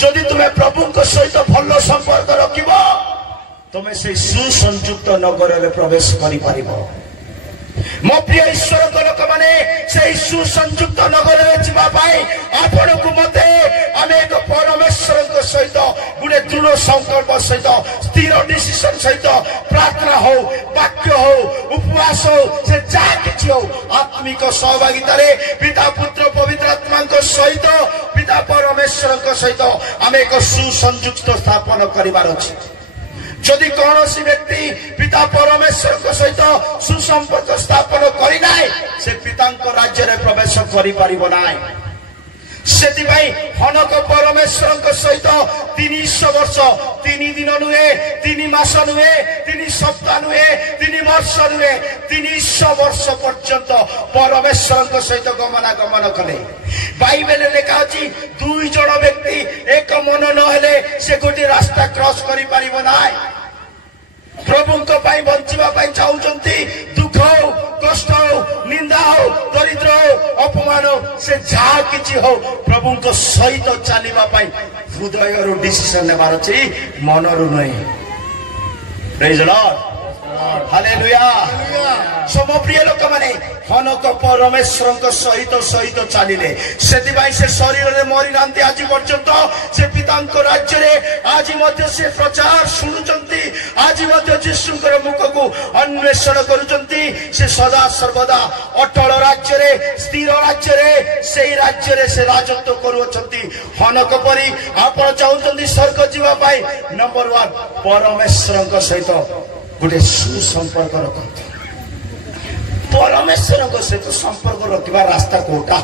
जदि तुम्हें प्रभु सहित भल संपर्क रखिब तुम्हें से सुसंयुक्त नगर में प्रवेश कर मो प्रिय ईश्वर लोक मैंने से सुसंयुक्त नगर में जावाई आपण को मते आम एक परमेश्वर सहित गोटे दृढ़ संकल्प सहित स्थिर डिसीजन सहित प्रार्थना हो वाक्य हो उपवास हो से जहाँ कि हो आत्मिक सहभागिता पिता पुत्र पवित्र आत्मा सहित पिता परमेश्वर सहित आम एक सुसंयुक्त स्थापन कर जदि कौन सी व्यक्ति पिता परमेश्वर सहित सुसंपर्क स्थापन करना से पिता राज्य में प्रवेश कर हनक परमेश्वर सहित 300 वर्ष 3 दिन नुहे 3 मास नुहे 3 सप्ताह नुहे 3 वर्ष नुहे 300 वर्ष पर्यंत परमेश्वर सहित गमनागमन कले बाइबल लिखा अच्छी 2 जन व्यक्ति एक मन नहेले से गोटे रास्ता क्रॉस कर पारिब ना प्रभु बंचा चाहते दुख हो कष्ट हो निंदा हो दरिद्र हो अपमान हो से जहाँ कि हो प्रभु सहित चलने हृदय डिसीजन नेबार अच्छे मन रू नहीं प्रेज द लॉर्ड हालेलुया सब प्रिय लोक माने हनक परमेश्वर सहित सहित चलिले से शरीर में मरी ना आज पर्यंत से पिता राज्य रे आज से प्रचार शुणुचंती आज जीशुकर मुख को अन्वेषण करुचंती से सदा सर्वदा अटल राज्य रे स्थिर राज्य रे से राज्य रे से राजत्व करुचंती हनक परी आपण चाहते स्वर्ग जीवा पाई नंबर 1 परमेश्वर सहित गोटे सुसंपर्क रखते परमेश्वर सहित संपर्क रखा रास्ता कोटा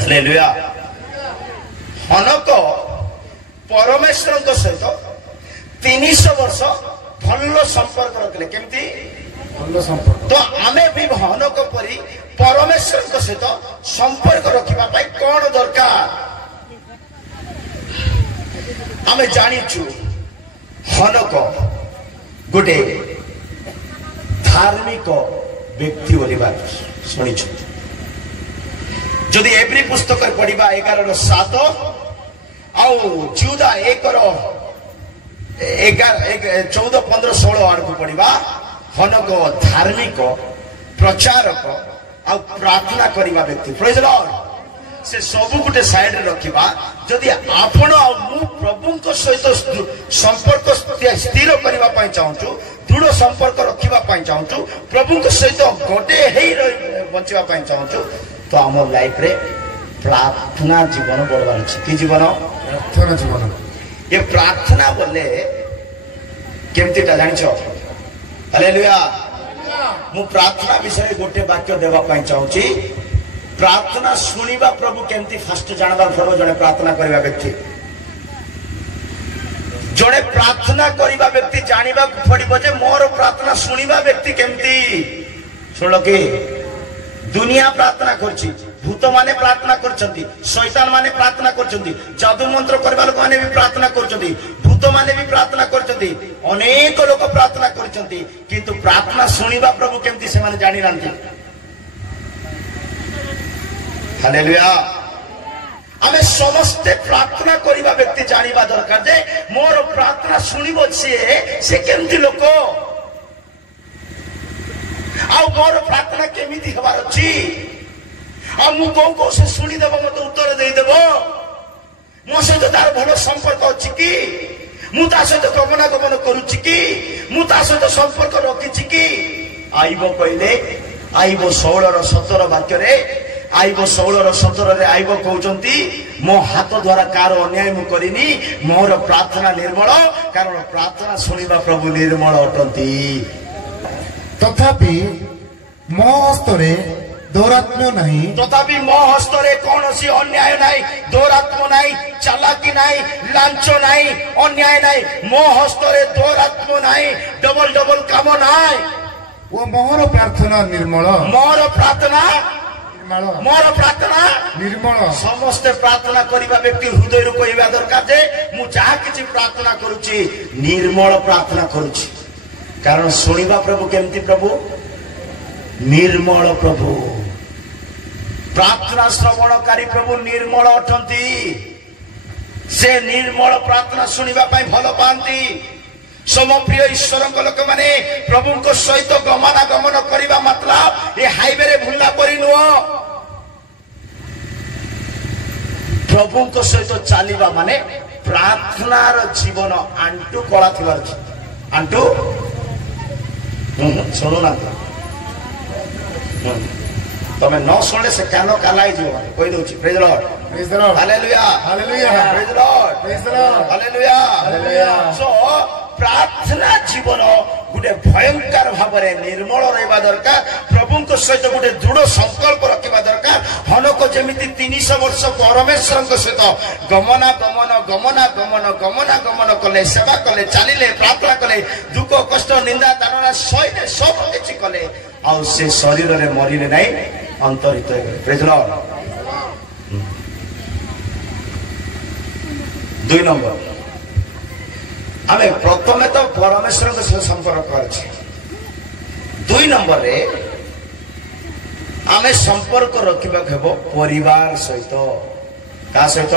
हालेलुया हनक परमेश्वर सहित 300 वर्ष भल संपर्क रखले केमती भल संपर्क तो आमे भी हनक परी परमेश्वर सहित संपर्क रखा कौन दरकार आमे जानिचु हनक गोटे धार्मिक व्यक्ति बोली शुणी जदि एवरी पुस्तक पढ़ा 11:7 आउदा 14, 15, 16 आड़ को पढ़ा हनक धार्मिक प्रचारक आ प्रार्थना करने व्यक्ति प्रेज द लॉर्ड से सब गोटे साइड रखा जदि आपण प्रभु सहित संपर्क स्थिर करने चाहूँ दृढ़ संपर्क रखा चाहूँ प्रभु सहित गोटे बचापी चाहूँ तो आम लाइफ रे प्रार्थना जीवन बढ़वार अच्छे कि जीवन प्रार्थना जीवन ये प्रार्थना बोले केमतीटा जान हालेलुया मु प्रार्थना विषय गोटे वाक्य देवाई चाहूँगी प्रार्थना शुणा प्रभु केमती फास्ट जानवा प्रभु जड़े प्रार्थना करने व्यक्ति जड़े प्रार्थना करने व्यक्ति जानवा पड़ो जे मोर प्रार्थना शुणा व्यक्ति केमती शुण कि दुनिया प्रार्थना करछि भूत माने प्रार्थना करछंती शैतान माने प्रार्थना करछंती जादू मंत्र करबा लोक माने भी प्रार्थना करछंती भूत माने भी प्रार्थना करछंती अनेक लोक प्रार्थना करछंती किंतु प्रार्थना शुणा प्रभु केमती से माने जानि नांती हालेलुया आमे समस्ते प्रार्थना करबा व्यक्ति जानिबा दरकार जे मोर प्रार्थना शुणिबो से केमती लोक आ मोर प्रार्थना केमिति हबार अछि आ मु को से शुणी देबो मते उत्तर देई देबो मो सहित तार भलो संपर्क अछि कि मु ता सहित गमनागमन करूछि कि मु ता सहित संपर्क रखिछि कि आइबो कहले आइबो 16:17 वाक्य रे आइबो 16:17 रे आइबो कहउचंती मो हाथ द्वारा कार अन्याय मु करिनी मोर प्रार्थना निर्मल कारण प्रार्थना शुणिबा प्रभु निर्मल अटंती तथापि मो हस्तरे दौरात्म्य नहीं तथापि मो हस्तरे कौन सी अन्याय नहीं दौरात्म्य नहीं चालाकी नहीं लांच नहीं अन्याय नहीं मो हस्तरे दौरात्म्य नहीं डबल डबल काम नहीं वो मोर प्रार्थना निर्मल मोर प्रार्थना निर्मल समस्ते प्रार्थना करबा व्यक्ति हृदय कहवा दरकार जे मु जहा किछि प्रार्थना करूची निर्मल प्रार्थना करूची कारण शुणिबा प्रभु केमती प्रभु निर्मल प्रभु प्रार्थना श्रवणकारी प्रभु निर्मल अटंती से निर्मल प्रार्थना शुणिबा पई भल पांती सम प्रिय ईश्वर लोक माने प्रभु सहित गमनागमन करबा मतलब ये हाईवे रे भुल्ला परि नुह प्रभु सहित चलवा माने प्रार्थनार जीवन आंटू कला थिबार आंटू शुणु ना तमे न शुणे से कान कालाई जीव कहि दउची praise the Lord hallelujah hallelujah praise the Lord hallelujah hallelujah so प्रार्थना जीवन गोटे भयंकर भाव में निर्मल रहा दरकार प्रभु सहित गोटे दृढ़ संकल्प रखा दरकार हनक जमीती 300 वर्ष परमेश्वर सहित गमनागमन कले सेवा कले चलिले प्रार्थना कले दुख कष्ट निंदा ताड़ना सही सब किसी कले आ से शरीर में मरिले नहीं अंतरित प्रेज द लॉर्ड 2 नंबर आमे प्रथमे तो परमेश्वर के सहित संपर्क करछे 2 नंबर रे आमे संपर्क रखिबा हेबो परिवार सहित का सहित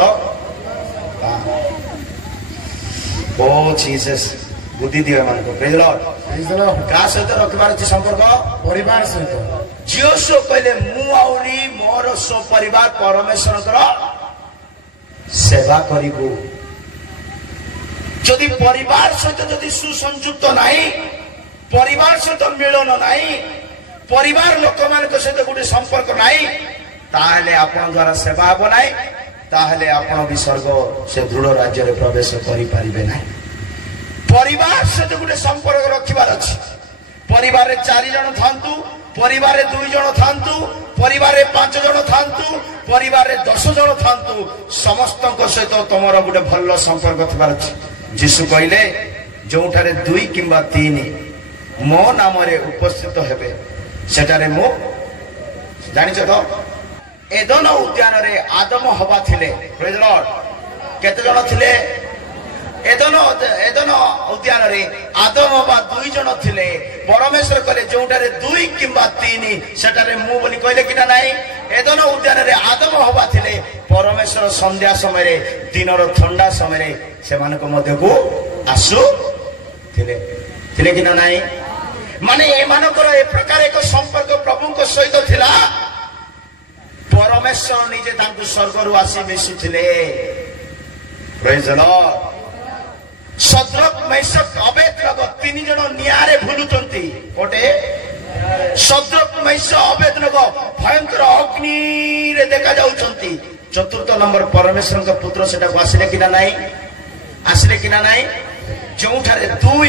ओ जीसस बुद्धि दियो मानको प्रेज लॉर्ड का सहित रखबार अछि संपर्क परिवार सहित जियो सो कहले मु आउनी मोर सो परिवार परमेश्वर कर सेवा करिबो जदि परिवार सहित जदि सुसंयुक्त नाही परिवार सहित मिलन नाही परिवार लोक मान सहित गोटे संपर्क नाही ताहले आपण द्वारा सेवा हो नाही ताहले आपण भी स्वर्ग से दृढ़ राज्य रे प्रवेश करि परिबे नाही परिवार सहित गोटे संपर्क रखिबार अछि परिवार रे 4 जण थांतु परिवार रे 2 जण थांतु परिवार रे 5 जण थांतु परिवार रे 10 जण थांतु समस्त सहित तमरो गोटे भल संपर्क थिबार अछि जीशु कहले जोठारे 2 किंबा 3 मो नाम रे उपस्थित हेबे सेटारे मो जानिछ तो एदन उद्यान रे आदम हवा थिले प्रेज लॉर्ड केते जण थिले एदन उद्यान रे आदम हवा 2 जण थिले परमेश्वर कहले जोठारे 2 किंबा 3 सेटारे मु बोली कहले किना नाही एदन उद्यान रे आदम हवा थिले परमेश्वर संध्या समय रे दिन रो ठंडा समय रे से मानको मध्य को आसु थिले किना नाही माने ए मानकर ए प्रकार एक संपर्क प्रभु को सहित थिला परमेश्वर निजे तांकु स्वर्ग रु आसी मिसुथिले praise the Lord Shadrach Meshach Abednego 3 जण नियारे भुलुचंती कोटे सद्रक मैश अबेदनगो भयंकर अग्नि रे देखा जाउचंती चतुर्थ नंबर परमेश्वर का पुत्र सेटा को आसिले किना नाही जोठारे 2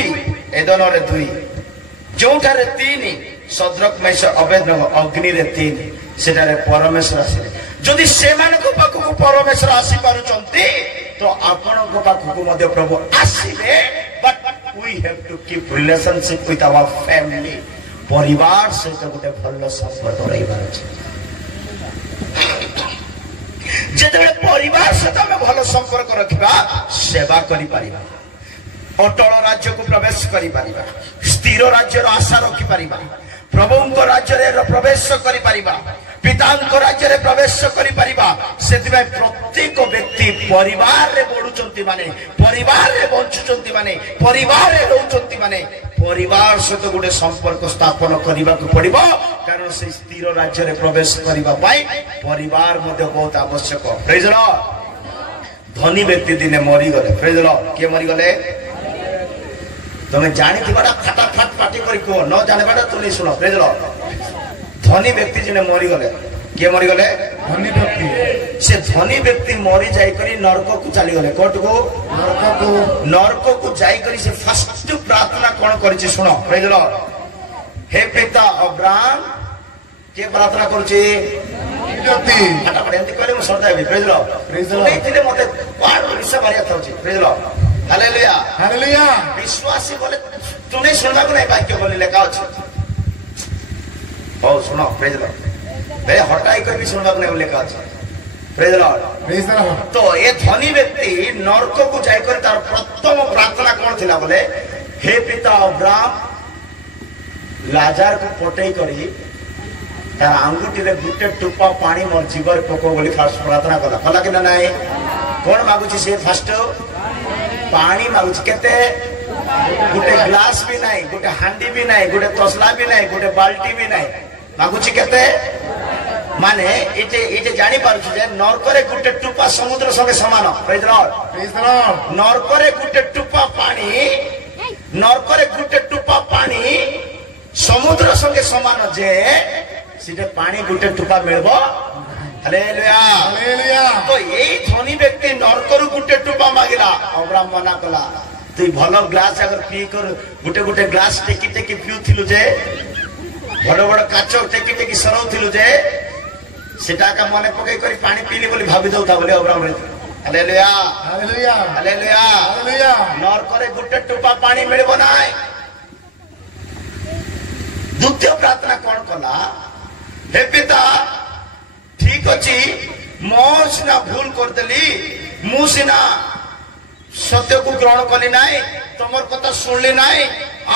एदन रे 2 जोठारे 3 सद्रक मैश अबेदनगो अग्नि रे 3 सेटारे परमेश्वर आसिले जदि से मानको पाखु को परमेश्वर आसी पारुचंती तो आपण को पाखु को मध्य प्रभु आसीले but we have to keep relationship with our family परिवार से गोटे भल संपर्क रहिबार अछि जेते परिवार से हम भल संपर्क रखिबा सेवा करि परिबा अटल राज्य को प्रवेश करि परिबा स्थिर राज्य रो आशा रखि परिबा प्रभु को राज्य रे प्रवेश करि परिबा पिता को राज्य रे प्रवेश करि परिबा सेति में प्रत्येक व्यक्ति परिवार रे बढुचंती माने परिवार रे बंचुचंती माने परिवार रे रहउचंती माने परिवार सहित गोटे संपर्क स्थापन करबा को पड़िबो कारण से स्थिर राज्य रे प्रवेश करबा पाई परिवार मध्ये बहुत आवश्यक प्रेज द लॉर्ड धनी व्यक्ति दिने मरी गले प्रेज द लॉर्ड के मरी गले तमे जानि थिबाडा फटाफट पार्टी करी को न जानेबाडा तुनी सुनो प्रेज द लॉर्ड धनी व्यक्ति जिने मरी गले के मरी गले धनी व्यक्ति से धनी व्यक्ति मरी जाई करी नरक को चली गले कोट को नरक को जाई करी से फर्स्ट प्रार्थना कोन करिछि सुनो प्रेज द लॉर्ड हे पिता अब्राहम के प्रार्थना करूछि व्यक्ति फटाफट एंती कहले म श्रद्धा हेबी प्रेज द लॉर्ड नहीं थिले मते पार रिसा मारिया थाउछि praise the Lord hallelujah hallelujah विश्वासी बोले तुने सुनबा को नहीं वाक्य बोली लेखा अछि ओ सुनो प्रेज द लॉर्ड बे हटाई कर भी सुनबा को नहीं लेखा अछि प्रेज द लॉर्ड तो ये धनी व्यक्ति नरक को जाय कर तार प्रथम प्रार्थना कोन थिला बोले हे पिता अब्राहम लाजार को पटई करी तार आंगुठी रे गुटे टुपा पानी मोर जीवर पको बोली फर्स्ट प्रार्थना कला कि ना नहीं कोन मागुची से फर्स्ट पानी मागुची केते गुटे ग्लास भी नहीं गुटे हांडी भी नहीं गुटे तसला भी नहीं गुटे बाल्टी भी नहीं मागुची केते माने इटे जानी पारुछु जे नरकरे गुटे टुपा समुद्र संगे समान प्रेज द लॉर्ड नरकरे गुटे टुपा पानी समुद्र संगे समान जे सिटे पानी गुटे टुपा मिलबो हालेलुया हालेलुया तो एई धनी व्यक्ति नरकरु गुटे टुपा मागिला अब्राहम मना कला तू भलो ग्लास अगर पी कर गुटे ग्लास टेकी टेकी पिउथिलु जे बड़ बड़ काचो टेकी टेकी सरौथिलु जे सेटा का मने पकई करी पानी पीली बोली भाबी दउता बोले अब्राहम रे हालेलुया हालेलुया हालेलुया हालेलुया नरकरे गुटे टुपा पानी मिलबो नाय द्वितीय प्रार्थना कोन कला हे पिता ठीक अछि मो सिना भूल कर देली मु सिना सत्य को ग्रहण कली नाय तमर कथा सुनली नाय आ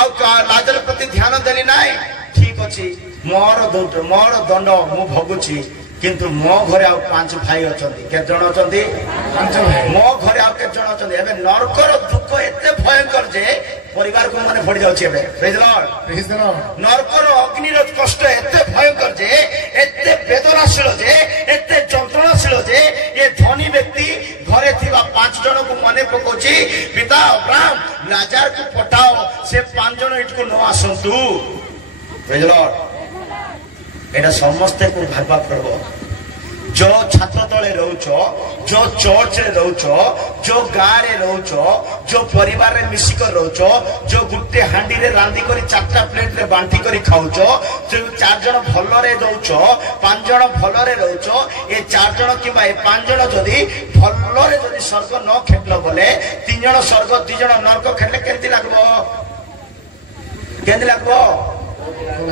लाजर प्रति ध्यान देली नाय ठीक अछि मोर दंड मु भगुची किंतु मो घरे आ 5 भाई अछंती के जण अछंती 5 भाई मो घरे आ के जण अछंती एबे नरकर दुख एते भयंकर जे परिवार को माने पड़ जाउछि एबे प्रेज द लॉर्ड नरकर अग्निर कष्ट एते भयंकर जे एते वेदनाशील जे एते जंत्रणाशील जे ये धनी व्यक्ति घरे थिबा 5 जण को माने पकोछि पिता अब्राहम लाजार को पठाओ से 5 जण इटको न आसंतु प्रेज द लॉर्ड एटा समस्ते को भाबा पड़बो जो छात तले रहउछ जो चर्च रे रहउछ जो गाँ रे रहउछ जो परिवार रे मिसी कर रहउछ जो गुट्टे हांडी रे रांदी करी 4टा प्लेट रे बांटी करी खाउछ जो 4 जण भलो रे रहउछ 5 जण भलो रे रहउछ ए 4 जण किबा ए 5 जण जदी भलो रे जदी स्वर्ग न खेटलो बोले 3 जण स्वर्ग 2 जण नरक खेटले केंति लागबो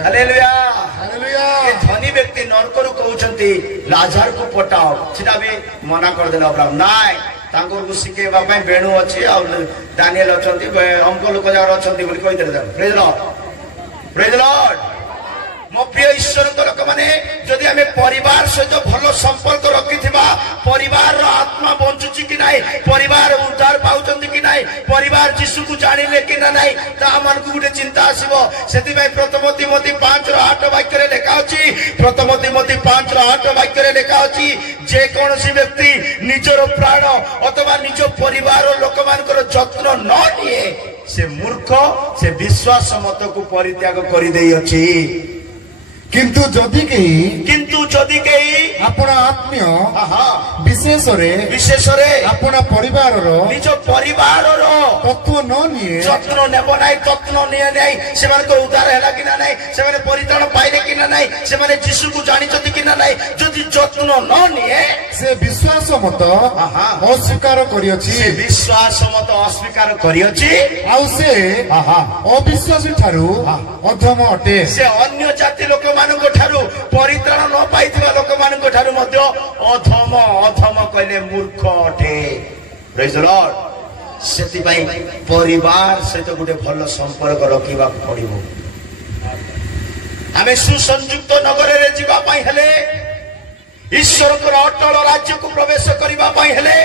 हालेलुया हालेलुया ये धनी व्यक्ति नरकरु कहउछंती लाजार को पटाओ छिटा भी मना कर देला अब्राहम नाय तांको को सिकेबा पय बेणु अछि और दानिएल अछंती अंकल लोक जार अछंती बोली कहि देले प्रेज लॉर्ड मो प्रिय ईश्वर लोक माने जदि हमें परिवार सहित भलो संपर्क रखिथिबा परिवार रो आत्मा बंचुची कि नाही परिवार उद्धार पाउचंती कि नाही परिवार यीशु को जानिले कि नाही ता मन को गुटे चिंता आसीबो सेति भाई प्रथम तिमोथी 5:8 वाक्य रे लिखा अछि प्रथम तिमोथी 5:8 वाक्य रे लिखा अछि जे कोनसी व्यक्ति निजरो प्राण अथवा निज परिवार लोक मानकर जत्न न निए से मूर्ख से विश्वास मत को परित्याग करि देई अछि किंतु जदि कही अपना आत्मीय विशेष रे अपना परिवार रो निज परिवार रो तत्व न निए जत्न नेबो नाही तत्न निए नाही से माने को उद्धार हैला कि ना नाही से माने परित्राण पाइले कि ना नाही से माने यीशु को जानिचति कि ना नाही जदि जत्न न निए से विश्वास मत अस्वीकार करियछि से विश्वास मत अस्वीकार करियछि आउ से अविश्वासी ठारू अधम अटे से अन्य जाति लोक मानको ठारू परित्राण न पाइथिबा लोक मानको ठारू मध्य अधम कहले मूर्ख अटे प्रेज द लॉर्ड सेति भाई परिवार सहित गुटे भलो संपर्क रखिबा पड़िबो हमें सुसंयुक्त नगर रे जीवा पई हेले ईश्वर को अटल राज्य को प्रवेश करिबा पई हेले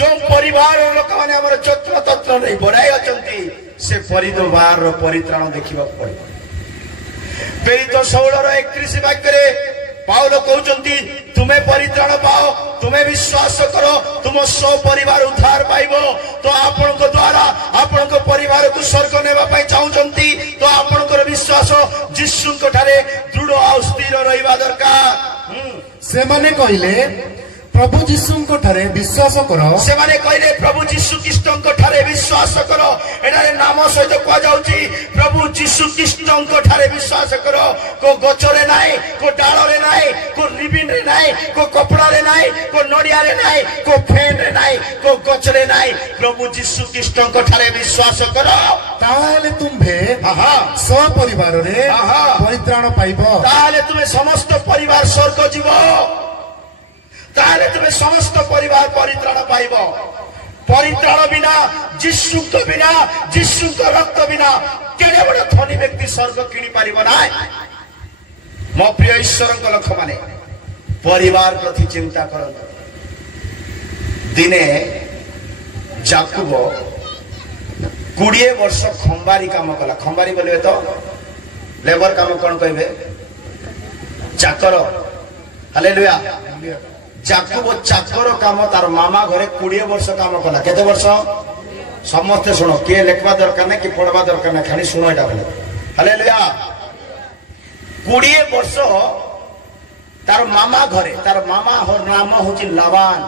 जो परिवार लोक माने हमर जत्न तत्न नै बढाई अछंती से परिवार रो परित्राण देखिबा पड़िबो प्रेरित 16:31 वाक्य रे पाउल कहउचंती तुम्हें परित्राण पाओ तुम्हें विश्वास करो तुम सो परिवार उद्धार पाइबो तो आपण को द्वारा आपण को परिवार को स्वर्ग नेबा पई चाहउचंती तो आपण को विश्वास यीशु को ठारे दृढ़ और स्थिर रहिबा दरकार से माने कहिले प्रभु यीशु को ठारे विश्वास करो से माने कहले प्रभु यीशु ख्रीष्ट को ठारे विश्वास करो एडारे नाम सहित को जाउची प्रभु यीशु ख्रीष्ट को ठारे विश्वास करो को गचरे नाही को डाळरे नाही को रिबिन रे नाही को कपड़ा रे नाही को नडिया रे नाही को फेन रे नाही को गचरे नाही प्रभु यीशु ख्रीष्ट को ठारे विश्वास करो ताले तुम्हे सो परिवार रे परित्राण पाइबो ताले तुमे समस्त परिवार स्वर्ग जीवो ताले तुम्हें समस्त परिवार परित्राण पाइब परित्राण बिना यीशु को रक्त बिना केड़े बड़ धनी व्यक्ति स्वर्ग किनी पारिबो नाही मो प्रिय ईश्वर लोक माने परिवार प्रति चिंता करंत दिने जाकुब 20 वर्ष खंबारी काम कला खंबारी बोले तो लेबर काम कौन कहबे चाकर हालेलुया जाकुब चाकर काम तार मामा घरे 20 वर्ष काम कला केते वर्ष समस्त सुनो किए लेखवा दरकार नहीं कि पढ़वा दरकार नहीं खाली सुनो एटा बोले हालेलुया 20 वर्ष तार मामा घरे तार मामा नाम होची लाबान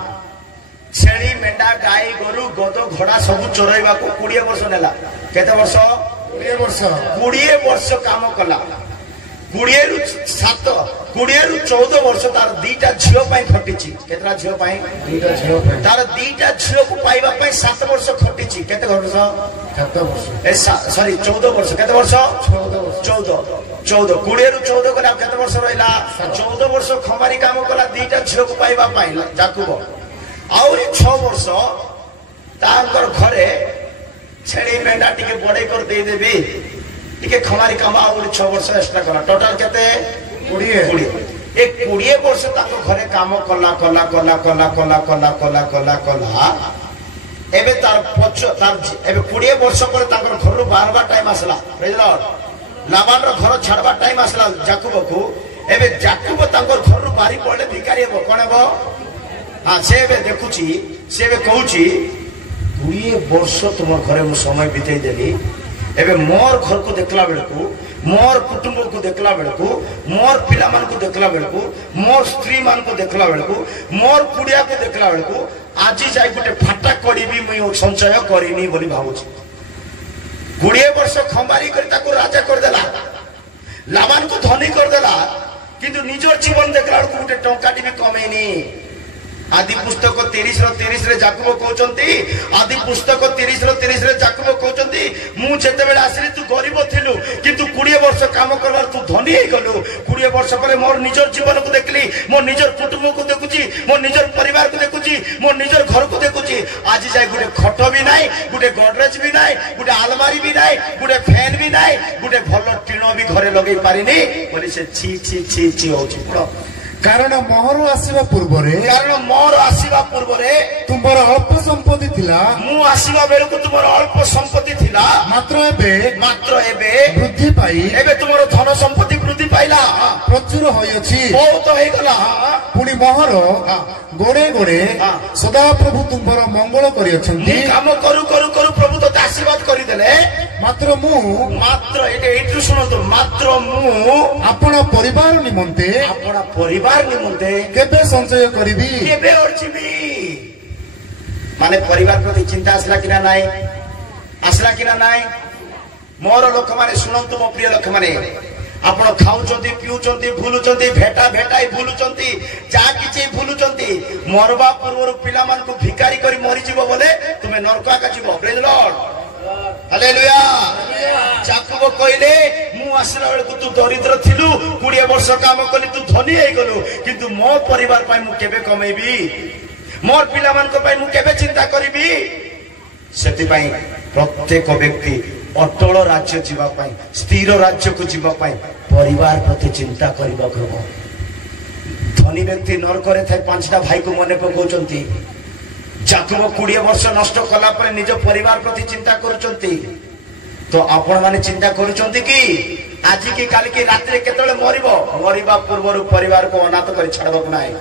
छेली मेंढा गाई गोरु गद घोड़ा सब चोरैबा को 20 वर्ष नेला केते वर्ष 20 वर्ष काम कला 20 रु 14 वर्ष तार दीटा झियो पाई खटिची केतरा झियो पाई दीटा झियो पाई तार दीटा झियो को पाइबा पाई 7 वर्ष खटिची केते वर्ष 7 वर्ष ए सॉरी 14 वर्ष केते वर्ष 14 20 रु 14 कला केते वर्ष रहिला 14 वर्ष खमारी काम कला दीटा झियो को पाइबा पाई जाकुब आउरी 6 वर्ष तांकर घरे छेड़ी मेंढा टिके बड़े कर दे देबी टिके खमारी काम आउरी 6 वर्ष एक्स्ट्रा कला टोटल केते 20 ए 20 वर्ष ताको घरे काम कला कला कला कला कला कला कला कला कला एबे तार पछ तार एबे 20 वर्ष पर ताकर घर बारबा टाइम आसला बुझलो लाबान रो घर छाड़बा टाइम आसला जाकुब को एबे जाकुब ताकर घर बारी पड़े भिखारी हो कोन हो हां से एबे देखुची से एबे कहूची 20 वर्ष तुमर घरे मु समय बिताई देली एबे मोर घर को देखला बेलकू मोर कुटुंब को देखला बेलकू मोर पिला मान को देखला बेलकू मोर स्त्री मान को देखला बेलकू मोर कुड़िया को देखला बेलकू आज जाय गुटे फाटा कड़ी भी मुई संचय करिनी बोली भाबुची 20 वर्ष खंबारी कर ताको राजा कर देला लाबान को धनी कर देला किंतु निजर जीवन देखला बेलकू गुटे टंकाटी भी कमेनी आदि पुस्तक 30 रे जाकुब कहउचंती आदि पुस्तक 30 रे जाकुब कहउचंती मु जेते बेला आसली तू गरीब थिलु किंतु 20 वर्ष काम करबार तू धनी हे गलु 20 वर्ष परे मोर निजर जीवन को देखली मोर निजर कुटुंब को देखुची मोर निजर परिवार को देखुची मोर निजर घर को देखुची आज जाय गुटे खट भी नाही गुटे गोदरेज भी नाही गुटे अलमारी भी नाही गुटे फैन भी नाही गुटे भलो टिनो भी घरे लगेई पारिनी बोली से छी छी छी छी होची पड़ो कारण मोहर आसीबा पूर्वरे तुमर अल्प संपत्ति थिला मु आसीबा बेलकु तुमर अल्प संपत्ति थिला मात्र एबे वृद्धि पाई एबे तुमर धन संपत्ति वृद्धि पाइला प्रचुर होयछि बहुत हो गला पुनी मोहर गोड़े गोड़े सदा प्रभु तुमर मंगल करियछन्ती काम करू करू करू प्रभु तो आशीर्वाद करि देले मात्र एटे सुनो तो मात्र मु आपण परिवार निमंते केबे संचय करिबी केबे अर्चिबी माने परिवार प्रति चिंता आसला किना नाय मोर लोक माने सुनंतु मो प्रिय लोक माने आपण खाउचंती पिउचंती भूलुचंती भेटाई भूलुचंती जा किछि भूलुचंती मरबा पूर्व पिला मान को भिखारी करी मरि जीवो बोले तुमे नरका का जीवो प्रेज लॉर्ड हालेलुया जाकुब कहले मु आसला बेल तू दरिद्र थिलु 20 वर्ष काम कली तू धनी हे गलु किंतु मो परिवार पय मु केबे कमेबी मोर पिला मान को पय मु केबे चिंता करिबी सेति पय प्रत्येक व्यक्ति अटल राज्य जीवा पय स्थिर राज्य को जीवा पय परिवार प्रति चिंता करबा को धनी व्यक्ति नरकरे थाय 5टा भाई को मने पकोचंती जाकुब 20 वर्ष नष्ट कला पर निज परिवार प्रति चिंता करूचंती तो आपण माने चिंता करूचंती कि आज की काल की रात्रि केतळे मरिबा पूर्व परिवार को अनाथ कर छाड़बा नाही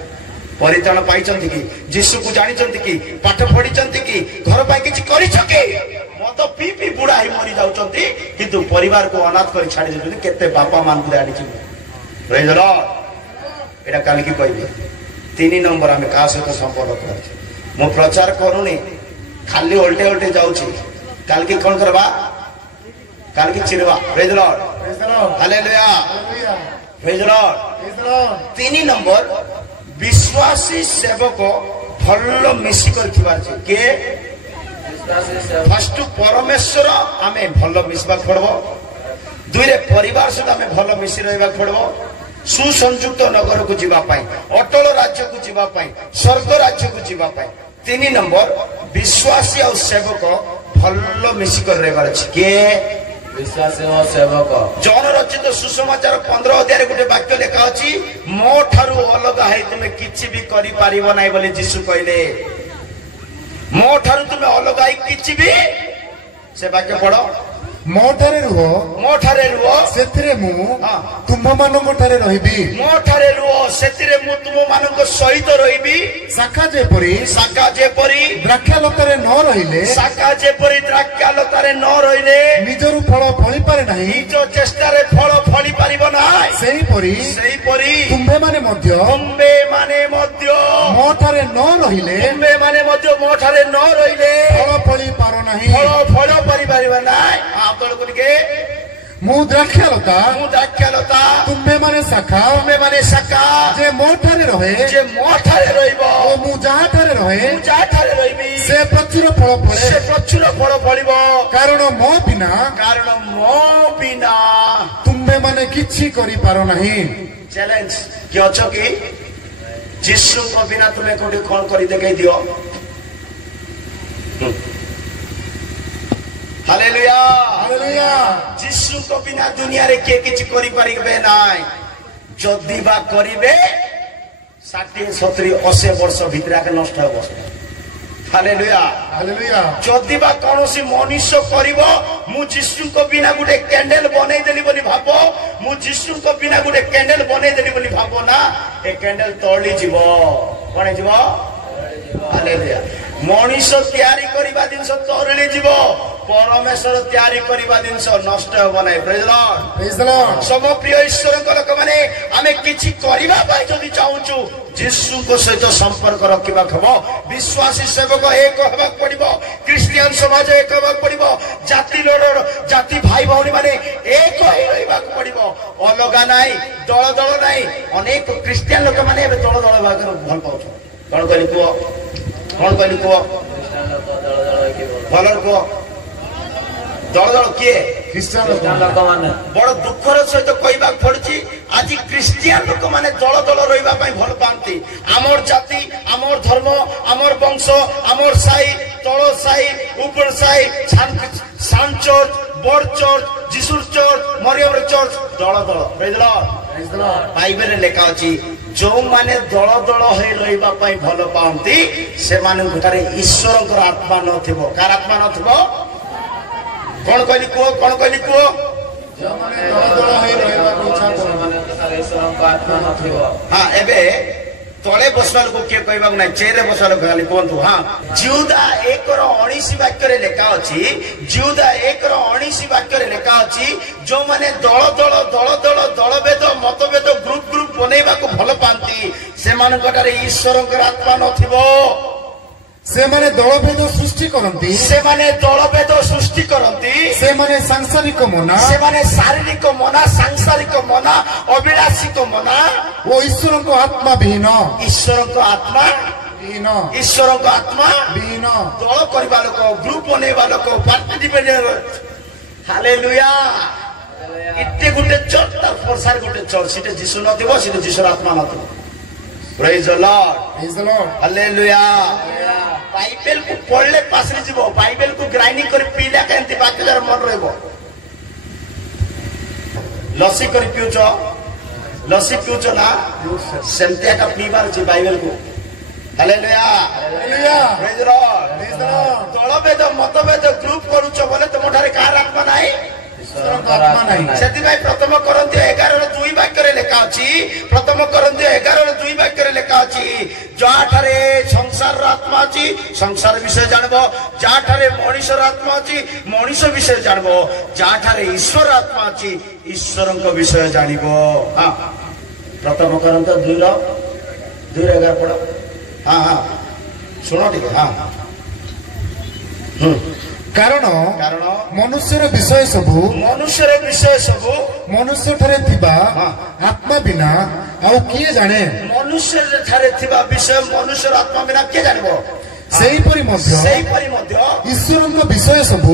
परित्राण पाइचंती कि यीशु को जानिचंती कि पाठ पढिचंती कि घर पाई किछि करिछके मत पी बुढ़ा ही मरी जाउचंती किंतु परिवार को अनाथ कर छाड़ी देचंती केते बापा मान को आडी छि प्रेज लॉर्ड एटा काल की कहबे 3 नंबर हमें का सहित संपर्क करछि मो प्रचार करूनी खाली उल्टे जाउछि काल की कोन करबा काल की चिरवा praise Lord hallelujah praise Lord 3 number विश्वासी सेवक भल्लो मिसी करथिबार छै के फर्स्ट परमेश्वर आमे भल्लो मिसबा पड़बो दुइरे परिवार सहित आमे भल्लो मिसी रहबा पड़बो सुसंयुक्त नगर को जीवा पाई अटल राज्य को जीवा पाई स्वर्ग राज्य को जीवा पाई 3 नंबर विश्वासी और सेवक भल्लो मिसी कर रहबार छै के विश्वासी और सेवक जौन रचित सुसमाचार 15 अध्याय गोटे वाक्य लिखा अछि मो ठारू अलग है तुमे किछि भी करि पारिबो नै बोली यीशु कहले मो ठारू तुमे अलग है किछि भी से वाक्य पढ़ो मो ठारे रुहो सेतिरे मु तुम मानक ठारे रहिबी मो ठारे रुहो सेतिरे मु तुम मानक सहित रहिबी शाखा जेपरी द्राक्षा लतारे न रहिले शाखा जेपरी द्राक्षा लतारे न रहिले निजरु फल फळी पारे नाही निज चेष्टा रे फल फळी पारिबो नाही सेही परी तुम्बे माने मध्य मो ठारे न रहिले तुम्बे माने मध्य मो ठारे न रहिले फल फळी पारो नाही फल फळी पारिबो नाही आपन कोनके मु द्राक्षालता तुम्बे माने शाखा जे मो ठारे रहिबो ओ मु जहा ठारे रहिबी से प्रचुर फल फळिबो कारण मो बिना तुम्बे माने किछि करि पारो नाही चैलेंज कि अछो कि यीशु को बिना तुमे कोठी कोन करि देखाई दियो हालेलुया हालेलुया यीशु को बिना दुनिया रे के किछि करि परिबे नाय जदि बा करिवे 60 70 80 वर्ष भितर नष्ट हो हालेलुया हालेलुया जदि बा कोनोसी मनुष्य करिवो मु जीशु को बिना गुटे कैंडल बनै देली बोली भाबो मु जीशु को बिना गुटे कैंडल बनै देली बोली भाबो ना ए कैंडल तोली जीवो कोने जीवो हालेलुया मनुष्य तयारी करिबा दिनस तोरली जीवो परमेश्वर तयारी करिबा दिनस नष्ट हो नै प्रेज द लॉर्ड सम प्रिय ईश्वर को लोक माने आमे किछि करिबा पाई जदि चाहूछु जीशु को सहित संपर्क रखिबा खबो विश्वासी सेवक एक होबाक पड़िबो क्रिश्चियन समाज एक होबाक पड़िबो जाति लोडर जाति भाई भौणी माने एक होई रहबाक पड़िबो अलगा नाही दल दल नाही अनेक क्रिश्चियन लोक माने दल दल भाग भल पाउछ कोन कहली को भल को दल दल किए ख्रिस्टियन लोक माने बड़ दुखर सहित कहबा पड़छि आज क्रिश्चियन लोक माने दल दल रहिबा पई भल पांती आमर जाति आमर धर्म आमर वंश आमर साई तळ साई ऊपर साई सान चर्च बड़ चर्च जीसुर चर्च मरियम चर्च दल दल प्रेज द लॉर्ड बाइबल लेखा अछि जो माने दल दल होई रहिबा पई भल पांती से माने घटारे ईश्वरकर आत्मा नथिबो कार आत्मा नथिबो कोन कहली को जो माने दल दल होई रहबा को इच्छा को माने तार ईश्वरଙ୍କ आत्मा नथिबो हां एबे तळे बसवाल को के कहबा नै चेरे बसवाल खाली कोंतु हां जिहुदा 1:19 वाक्य रे लेखा अछि जिहुदा 1:19 वाक्य रे लेखा अछि जो माने दल दल दल दल दलभेद मतभेद ग्रुप ग्रुप बनेबा को भल पांती से मानकटारे ईश्वरकर आत्मा नथिबो से माने दलभेद सृष्टि करंती से माने सांसारिक मना से माने शारीरिक मना सांसारिक मना अभिलाषिक मना वो ईश्वर को आत्मा विहीन ईश्वर को आत्मा विहीन दल करबा लोक ग्रुप बनेबा लोक पार्टिसिपेट हालेलुया इते गुटे चर्च तार प्रसार गुटे चर्च सिटे जीशु नथिबो सिटे जीशुर आत्मा नथिबो praise the Lord hallelujah Bible को पढ़ले पासरी जीवो बाइबल को ग्राइंडिंग कर पीला केंति बाकी जार मन रहबो लस्सी कर पिउचो ना सेमतिया का पीबार छी बाइबल को हालेलुया प्रेज द लॉर्ड दलभेद मतभेद ग्रुप करूचो बोले तुम ठारे कार आत्मा नाही आत्मा नाही सेति भाई प्रथम करंती 11:2 वाक्य रे लेखा अछि प्रथम करंती 11:2 वाक्य रे लेखा अछि जाठारे संसार आत्मा अछि संसार विषय जानबो जाठारे मनुष्यर आत्मा अछि मनुष्य विषय जानबो जाठारे ईश्वर आत्मा अछि ईश्वरक विषय जानिबो हां प्रथम करंती 2:11 पढो हां सुनो ठीक हां कारण मनुष्यर विषय सबु मनुष्य ठारे थिबा आत्मा बिना आउ किए जाने मनुष्य ठारे थिबा विषय मनुष्यर आत्मा बिना किए जानबो सेहीपरि मध्य ईश्वरଙ୍କ विषय सबु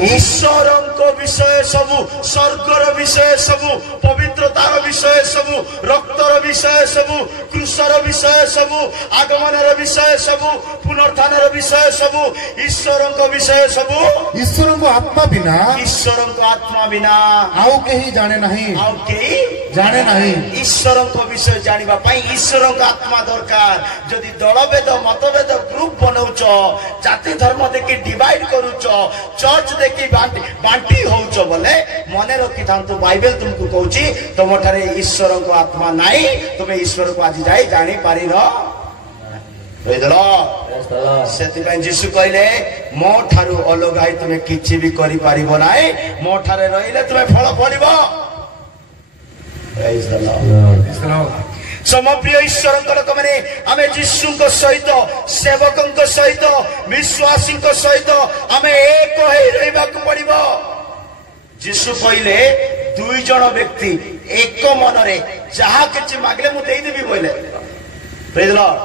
स्वर्गर विषय सबु पवित्रतार विषय सबु रक्तर विषय सबु क्रूसर विषय सबु आगमनर विषय सबु पुनरुत्थानर विषय सबु ईश्वरଙ୍କ विषय सबु ईश्वरଙ୍କ आत्मा बिना आउ केही जाने नाही ईश्वरଙ୍କ विषय जानिबा पई ईश्वरଙ୍କ आत्मा दरकार जदि दलभेद मतभेद ग्रुप बनौछ जाति धर्म देखि डिवाइड करूछ चर्च देखि बांटी होउछ बोले मने रखि थांतु बाइबल तुमको कहूची तुम ठारे ईश्वर को आत्मा नाही तुमे ईश्वर को आज जाई जानि पारि न बुझलो सेति पई जीशु कहले मो ठारू अलगाई तुमे किछि भी करि पारिबो नाही मो ठारे रहिले तुमे फल फलिबो प्रेज द लॉर्ड समप्रिय ईश्वर लोक मैंने आम जीशु सहित सेवकों सहित विश्वासी सहित आम एक पड़ो जीशु कहले 2 जन व्यक्ति एक मन रे जहा कि मागले मुझे देवी बोले प्रेज द लॉर्ड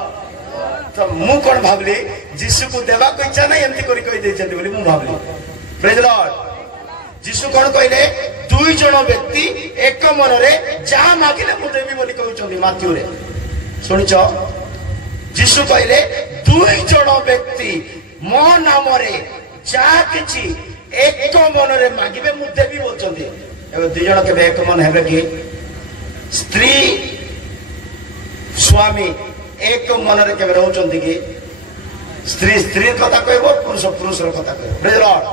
तो मु कौन भावली जीशु को देवा को इच्छा नहीं एमती करी मु भावली प्रेज द लॉर्ड जीशु कौन कहले 2 जन व्यक्ति एक मन रे जहा मागिले मु देवी बोली कहउछन माथ्यू रे सुनिछ जीशु कहले 2 जन व्यक्ति मो नाम रे जहा किछि एक मन रे मागिबे मु देवी बोलछन एबे 2 जन के एक मन हेबे कि स्त्री स्वामी एक मन रे केबे रहउचंती कि स्त्री स्त्री कथा कहबो पुरुष पुरुष रो कथा कहबो प्रेज लॉर्ड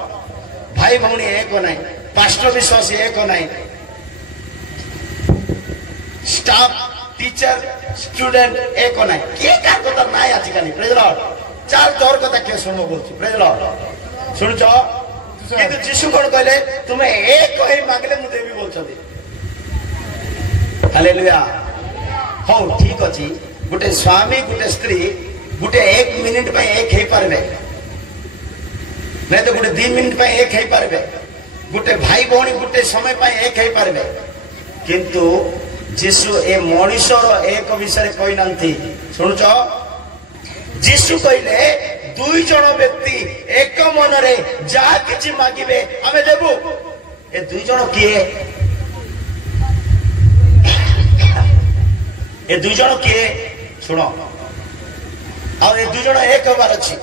भाई भौणी एक नै पास्टर विश्वासी एक नै स्टाफ टीचर स्टूडेंट एक नै के कार कथा नाय आछि कानी प्रेज लॉर्ड चार तोर कथा के सुनो बोलछु प्रेज लॉर्ड सुनछो किंतु यीशु कोन कहले तुमे एक ही मांगले मु देबी बोलछथि हालेलुया हो ठीक अछि गुटे स्वामी गुटे स्त्री गुटे 1 मिनिट पे एक ही पारबे नहीं तो गुटे 2 मिनिट पे एक ही पारबे गुटे भाई भौणी गुटे समय पे एक ही पारबे किंतु जीशु ए मनुष्यर एक विषय कहि नथि सुनछो जीशु कहले दुई जन व्यक्ति एक मन रे जा किछि मागिबे हमें देबु ए दुई जन किए ए दुई जन किए सुनो आ ए दुई जन एक बार अछि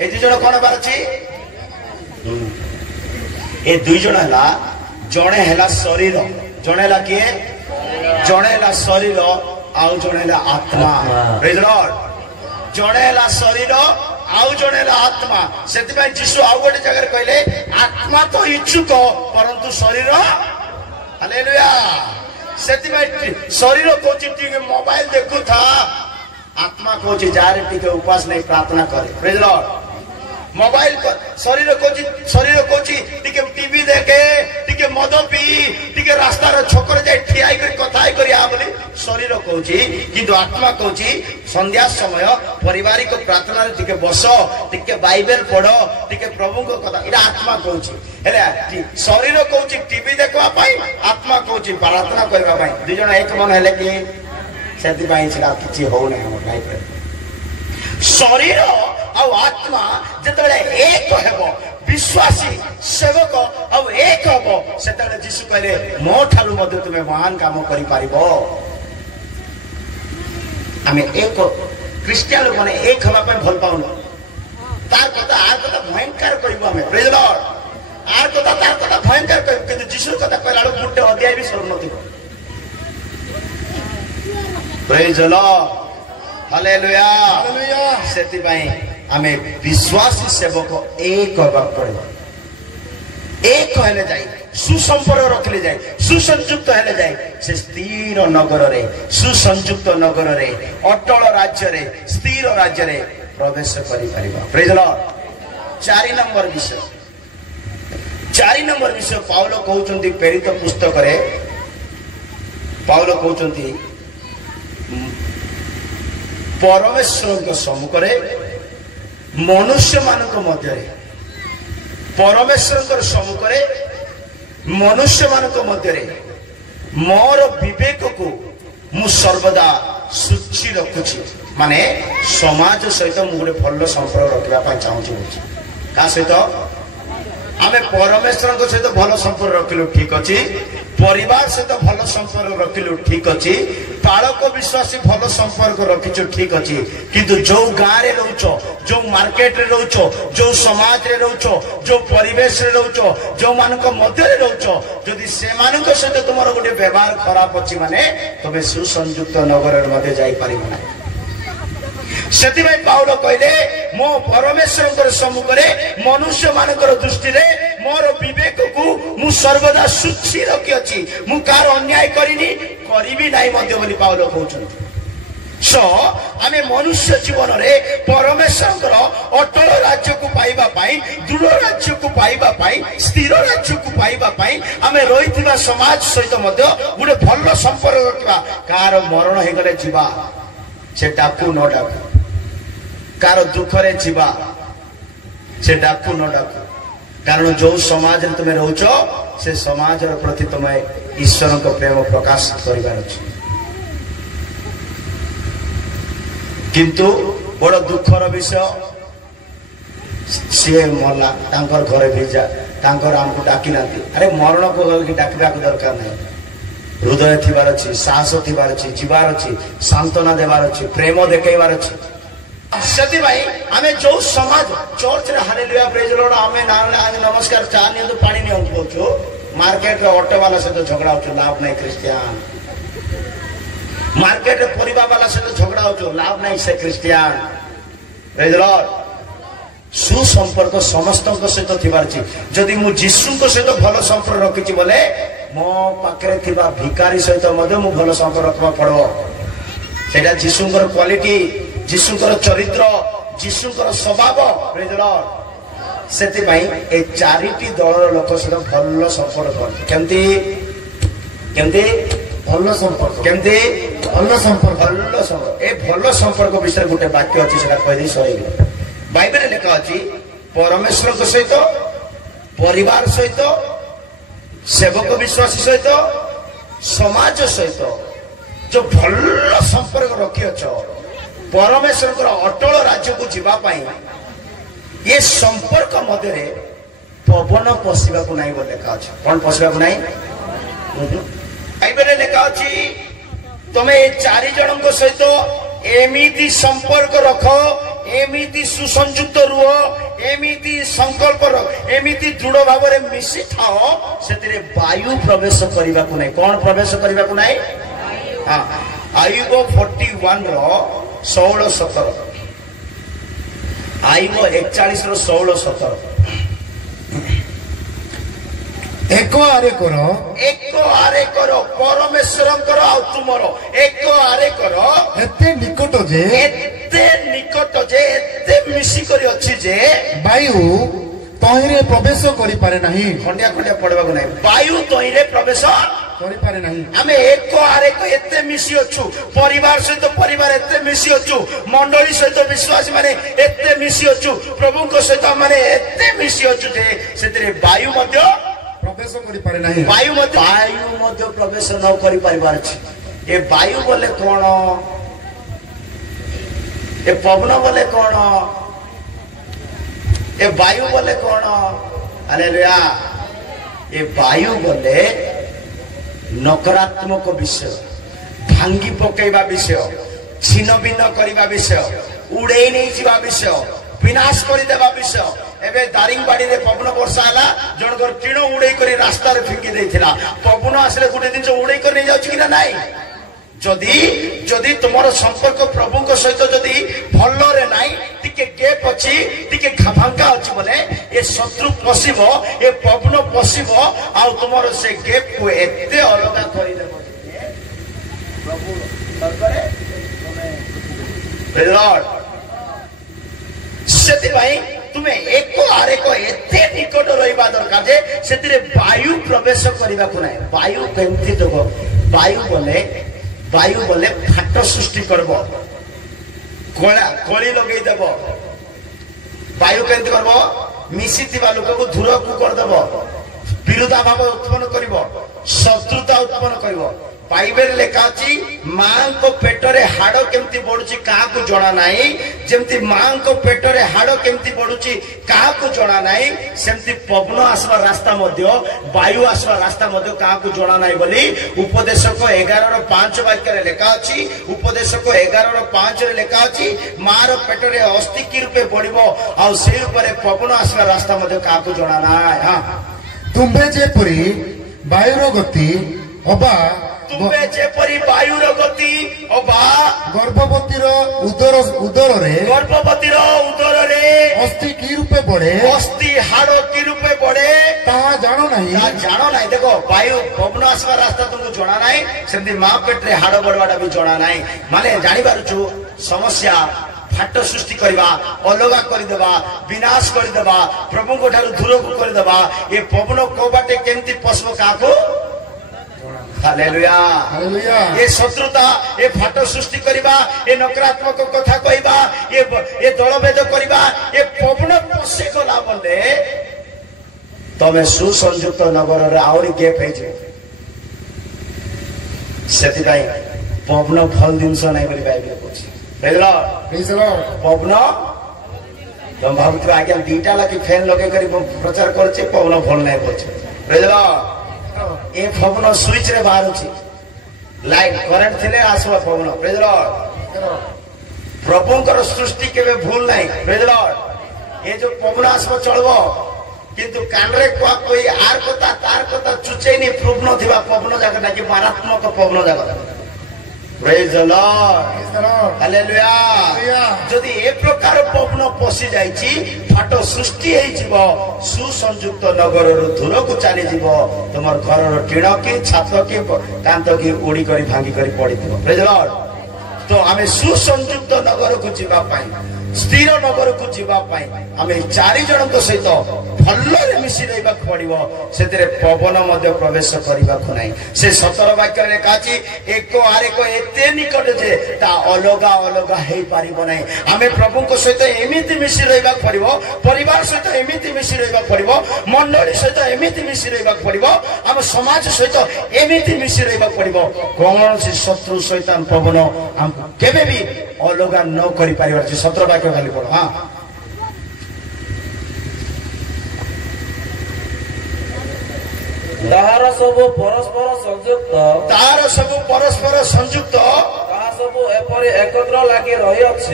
ए दुई जन कोन बार अछि ए दुई जन हला जणे हला शरीर जणे हला किए जणे हला शरीर आउ जणे हला आत्मा प्रेज लॉर्ड जणे हला शरीर आउ जणे हला आत्मा सेति पय यीशु आउ गोटे जगह कहले आत्मा तो इच्छुक परंतु शरीर हालेलुया सेति पय शरीर को चिट्ठी मोबाइल देखु था आत्मा को जार टिके उपास नहीं प्रार्थना करे प्रेज लॉर्ड मोबाइल को शरीर को टिके टीवी देखे टिके मद पी टिके रास्ता रो छोकर जाय ठियाई कर कथाई करी आ बोली शरीर कहूची किंतु आत्मा कहूची संध्या समय पारिवारिक प्रार्थना रे टिके बसो टिके बाइबल पढ़ो टिके प्रभु को कथा इरा आत्मा कहूची हेले शरीर कहूची टीवी देखवा पाई आत्मा कहूची प्रार्थना करबा पाई दुई जण एक मन हेले कि सेति पाई छिला किछि हो नै हम लाइफ रे शरीर और आत्मा जतले एक हेबो विश्वासी सेवक और एक हेबो सेतले यीशु कहले मो ठालु मध्य तुमे महान काम करि पारिबो आमे एक क्रिश्चियन लोक माने एक हवा पे भल पाउनो तार कथा आर कथा भयंकर करिबो हमें प्रेज लॉर्ड आर कथा तार कथा भयंकर करिबो किंतु यीशु कथा कहला गुटे अध्याय भी सरल नथिबो प्रेज लॉर्ड हालेलुया हालेलुया सेति भाई हमें विश्वासी सेवक एक होबा पड़े एक हेले जाय सुसंपर्क रखले जाय सुसंयुक्त हेले जाय से स्थिर नगर रे सुसंयुक्त नगर रे अटल राज्य रे स्थिर राज्य रे प्रवेश करि परिबा प्रेज लॉर्ड 4 नंबर विषय पाउलो कहउचंती प्रेरित पुस्तक रे पाउलो कहउचंती परमेश्वर सम्मुख मनुष्य मानक मध्य परमेश्वर सम्मुख मनुष्य मानक मध्य मोर विवेक को मु सर्वदा सूची रखुची माने समाज सहित मु गोटे भल संपर्क रखा चाहूँ का सहित आमे परमेश्वर सहित भल संपर्क रखिलु ठीक अच्छी परिवार सहित भल संपर्क रखिलु ठीक अच्छी पालक विश्वासी भल संपर्क रखिचु ठीक अच्छी किंतु जो गाँ रे रहउचो जो मार्केट रे रहउचो जो समाज रे रहउचो जो परिवेश रे रहउचो जो मानक मध्य रे रहउचो यदि से मानक सहित तुमरो गोटे व्यवहार खराब अछि माने तबे सुसंयुक्त नगर रे मध्ये जाई परिबो ना सेति भाई पाउलो कहले मो परमेश्वर सम्मुख रे मनुष्य मानकर दृष्टि रे मोर विवेक को मु सर्वदा सूची रखि अछि मु कार अन्याय करिनी करिबी नाही मध्ये बोली पाउलो कहउछन सो आमे मनुष्य जीवन रे परमेश्वर अटल राज्य को पाइबा पाई दृढ़ राज्य को पाइबा पाई स्थिर राज्य को पाइबा पाई आमे रहितबा समाज सहित मध्ये गुडे भल संपर्क रखिबा कार मरण हे गले जीवा से डाकू न डाकू कार दुख रे जीवा से डाकू न डाकू कारण जो समाज रे तुमे रहउचो से समाज रे प्रति तुमे ईश्वर को प्रेम प्रकाश करिवार अछि किंतु बड़ दुखर विषय सी मरला तांकर घरे भेजा तांकर हमको डाकी नाती अरे मरण को डाकिबा को दरकार नहीं हृदय थिबार अछि साहस थिबार अछि जीवार अछि सांत्वना देवार अछि प्रेम देखेबार अछि सेति भाई हमें जो समाज चर्च रे हालेलुया प्रेज लॉर्ड हमें नारायण नमस्कार चा नि तो पानी नहीं होतो मार्केट रे ऑटो वाला से तो झगड़ा होतो लाभ नहीं क्रिश्चियन मार्केट रे परिबा वाला से झगड़ा हो लाभ नहीं से क्रिश्चियन प्रेज द लॉर्ड सुसंपर्क समस्त सहित थिबार छी जदि मु जीसु को सहित भलो संपर्क रखिछि बोले मो पाखरे थिबा भिखारी सहित मधे मु भलो संपर्क रखबा पड़ो सेटा जीसुंकर क्वालिटी जीसुंकर चरित्र जीसुंकर स्वभाव प्रेज द लॉर्ड सेति भाई ए चारिटी दलर लोक सहित भलो संपर्क केमती केमती भलो संपर्क केमती भलो संपर्क ए भलो संपर्क विषय गोटे वाक्य अछि सेटा कहि दै सही बाइबल लिखा अछि परमेश्वर को सहित परिवार सहित सेवक विश्वासी सहित समाज सहित जो भलो संपर्क रखी अछ परमेश्वर अटल राज्य को जीवा पाई ये संपर्क मध्य पवन पशिबा को नहीं बोल लिखा अछि कौन पशिबा को नहीं बाइबल लिखा अछि तमे चारि जनक सहित एमिति संपर्क रख एमिति सुसंयुक्त रुह एमिति संकल्प रख एमिति दृढ़ भाव में मिसी थाओ सेतिरे वायु प्रवेश करबा को नहीं कौन प्रवेश करबा को नहीं हां आयुब 41 रो 16 17 आयुब 41 रो 16 17 एको आरे करो परमेश्वरंकर आ तुमरो एको आरे करो एते निकट जे एते मिसी करी अछि जे वायु तहिरे प्रवेश करि पारे नाही खंडिया खंडिया पड़बा को नहीं वायु तहिरे प्रवेश करि पारे नाही आमे एको आरे को एते मिसी अछु परिवार सहित परिवार एते मिसी अछु मंडली सहित विश्वासी माने एते मिसी अछु प्रभु को सहित माने एते मिसी अछु जे सेतिरे वायु मध्य प्रवेश करि पारे नाही वायु मध्य प्रवेश न करि परिवार छी ए वायु बोले कोन ए पवन बोले कोन ए वायु बोले कोन हालेलुया ए वायु बोले नकारात्मक विषय भांगी पकेबा विषय छिन्न भिन्न करबा विषय उड़े नहीं जीवा विषय विनाश कर देवा विषय एबे दारिंगबाड़ी रे पवन वर्षा हला जनकर टीण उड़े करी रास्ता रे फिंकी देथिला पवन आसले गुटे दिन उड़े कर नहीं जाउछि कि ना नाही जदी जदी तुमरो संपर्क प्रभु को सहित जदी भल्लो रे नाही टिके गेप अछि टिके खाफांका अछि बोले ए शत्रु पसिबो ए पवन पसिबो आ तुमरो से गेप को एते अलगा करि देबो प्रभु सरकारे तमे लॉर्ड सेति भाई तुम्हें एको आरे को एते निकट रहिबा दरकार जे सेतिरे वायु प्रवेश करिबा को नाही वायु केमति देबो वायु बोले फाट सृष्टि करबो कोली लगेई देबो वायु केमति करबो मिसिथिबा लोक को दूर को कर देबो विरोधा भाव उत्पन्न करिवो शत्रुता उत्पन्न करिवो बाइबल लेखा अछि मां को पेटरे हाड़ केमति बढुची काहा को जणा नाही जेमति मां को पेटरे हाड़ केमति बढुची काहा को जणा नाही सेमति पवन आसवा रास्ता मध्य वायु आसवा रास्ता मध्य काहा को जणा नाही बोली उपदेशक 11:5 वाक्य रे लेखा अछि उपदेशक 11:5 रे लेखा अछि मार पेटरे अस्थि की रूपे बढिबो आ से ऊपर पवन आसवा रास्ता मध्य काहा को जणा नाही हां तुम्बे जेपरी वायुर गति अबा तुम्बे जेपरी वायुर गति अबा गर्भवतीर उदर रे अस्थि की रूपे बढ़े अस्थि हाड़ की रूपे बढ़े ताहा जानो नहीं देखो वायु पवन आसवा रास्ता तुमको जणा नाही सेमती मां पेटरे हाड़ बढ़वाटा भी जणा नाही माने जानि पारुछु समस्या फाट सृष्टि करवा अलगा कर देबा विनाश कर देबा प्रभु को ठारू दूर को कर देबा ये पवन को बाटे केमती पसबो काको हालेलुया हालेलुया ये शत्रुता ये फाट सृष्टि करवा ये नकारात्मक कथा कहबा ये दलभेद करवा ये पवन पसे गला बोले तमे सुसंयुक्त नगर रे आउरी गेप हे जे सेति भाई पवन फल दिनस नाही बोली बाइबल कहछि प्रेज लॉर्ड पवन तुम भावुत आज्ञा दीटा लाखी फैन लगे करी प्रचार करछे पवन फल नाही बोलछे प्रेज लॉर्ड ए पवन स्विच रे बाहर अछि लाइट करंट थिले आसवा पवन प्रेज लॉर्ड प्रभुंकर सृष्टि केबे भूल नाही प्रेज लॉर्ड ए जो पवन आसवा चलबो किंतु कानरे कोई आर कथा तार कथा चुचेनी प्रूफ न थिबा पवन जागा कि मारात्मक पवन जागा Praise the Lord. Hallelujah. যদি এ প্রকার পবন পশি যাইছি ফাট সৃষ্টি হইଯିବ সুসংযুক্ত নগরରୁ দূরକୁ ଚାଲି ଯିବ তোমার ঘরର ଟିଣ କି ଛାତ କି କାନ୍ଥ କି ଉଡି କରି ଭାଙ୍ଗି କରି ପଡିଥିବ Praise the Lord. তো ଆମେ ସୁସଂଯୁକ୍ତ ନଗରକୁ ଯିବା ପାଇଁ ସ୍ଥିର ନଗରକୁ ଯିବା ପାଇଁ ଆମେ ଚାରି ଜଣଙ୍କ ସହିତ ଭଲରେ ମିଶି ରହିବାକୁ ପଡିବ ସେଥିରେ ପବନ ମଧ୍ୟ ପ୍ରବେଶ କରିବାକୁ ନାହିଁ ସେ 17 ବାକ୍ୟରେ ଲେଖା ଅଛି ଏକ ଆରେକ ଏତେ ନିକଟ ଯେ ତା ଅଲଗା ଅଲଗା ହେଇପାରିବ ନାହିଁ ଆମେ ପ୍ରଭୁଙ୍କ ସହିତ ଏମିତି ମିଶି ରହିବାକୁ ପଡିବ ପରିବାର ସହିତ ଏମିତି ମିଶି ରହିବାକୁ ପଡିବ ମଣ୍ଡଳୀ ସହିତ ଏମିତି ମିଶି ରହିବାକୁ ପଡିବ ଆମ ସମାଜ ସହିତ ଏମିତି ମିଶି ରହିବାକୁ ପଡିବ କୌଣସି ଶତ୍ରୁ ଶୈତାନ ପବନ ଆମକୁ କେବେ ବି ଅଲଗା ନ କରିପାରିବାର 17 ବାକ୍ୟ ଖାଲି ପଢ ହଁ ତାହାର ସବୁ ପରସ୍ପର ସଂଯୁକ୍ତ ତାହା ସବୁ ଏପରି ଏକତ୍ର ଲାଗି ରହିଅଛି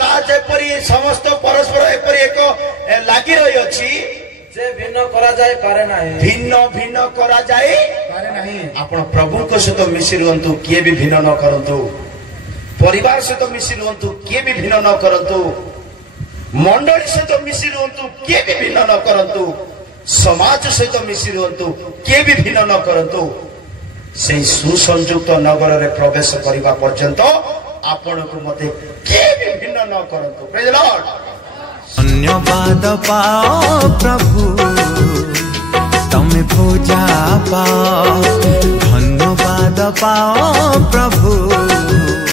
ତା ଯେପରି ସମସ୍ତ ପରସ୍ପର ଏପରି ଏକ ଲାଗି ରହିଅଛି ଯେ ଭିନ୍ନ କରାଯାଇ ପାରେ ନାହିଁ ଭିନ୍ନ କରାଯାଇ ପାରେ ନାହିଁ ଆପଣ ପ୍ରଭୁଙ୍କ ସହିତ ମିଶି ରୁହନ୍ତୁ କିଏ ବି ଭିନ୍ନ ନ କରନ୍ତୁ ପରିବାର ସହିତ ମିଶି ରୁହନ୍ତୁ କିଏ ବି ଭିନ୍ନ ନ କରନ୍ତୁ ମଣ୍ଡଳୀ ସହିତ ମିଶି ରୁହନ୍ତୁ କିଏ ବି ଭିନ୍ନ ନ କରନ୍ତୁ ସମାଜ ସହିତ ମିଶି ରୁହନ୍ତୁ କିଏ ବି ଭିନ୍ନ ନ କରନ୍ତୁ ସେହି ସୁସଂଯୁକ୍ତ ନଗରରେ ପ୍ରବେଶ କରିବା ପର୍ଯ୍ୟନ୍ତ ଆପଣଙ୍କୁ ମୋତେ କିଏ ବି ଭିନ୍ନ ନ କରନ୍ତୁ ପ୍ରେଜ୍ ଦ ଲର୍ଡ ଧନ୍ୟବାଦ ପାଅ ପ୍ରଭୁ ତମେ ପୂଜା ପାଅ ଧନ୍ୟବାଦ ପାଅ ପ୍ରଭୁ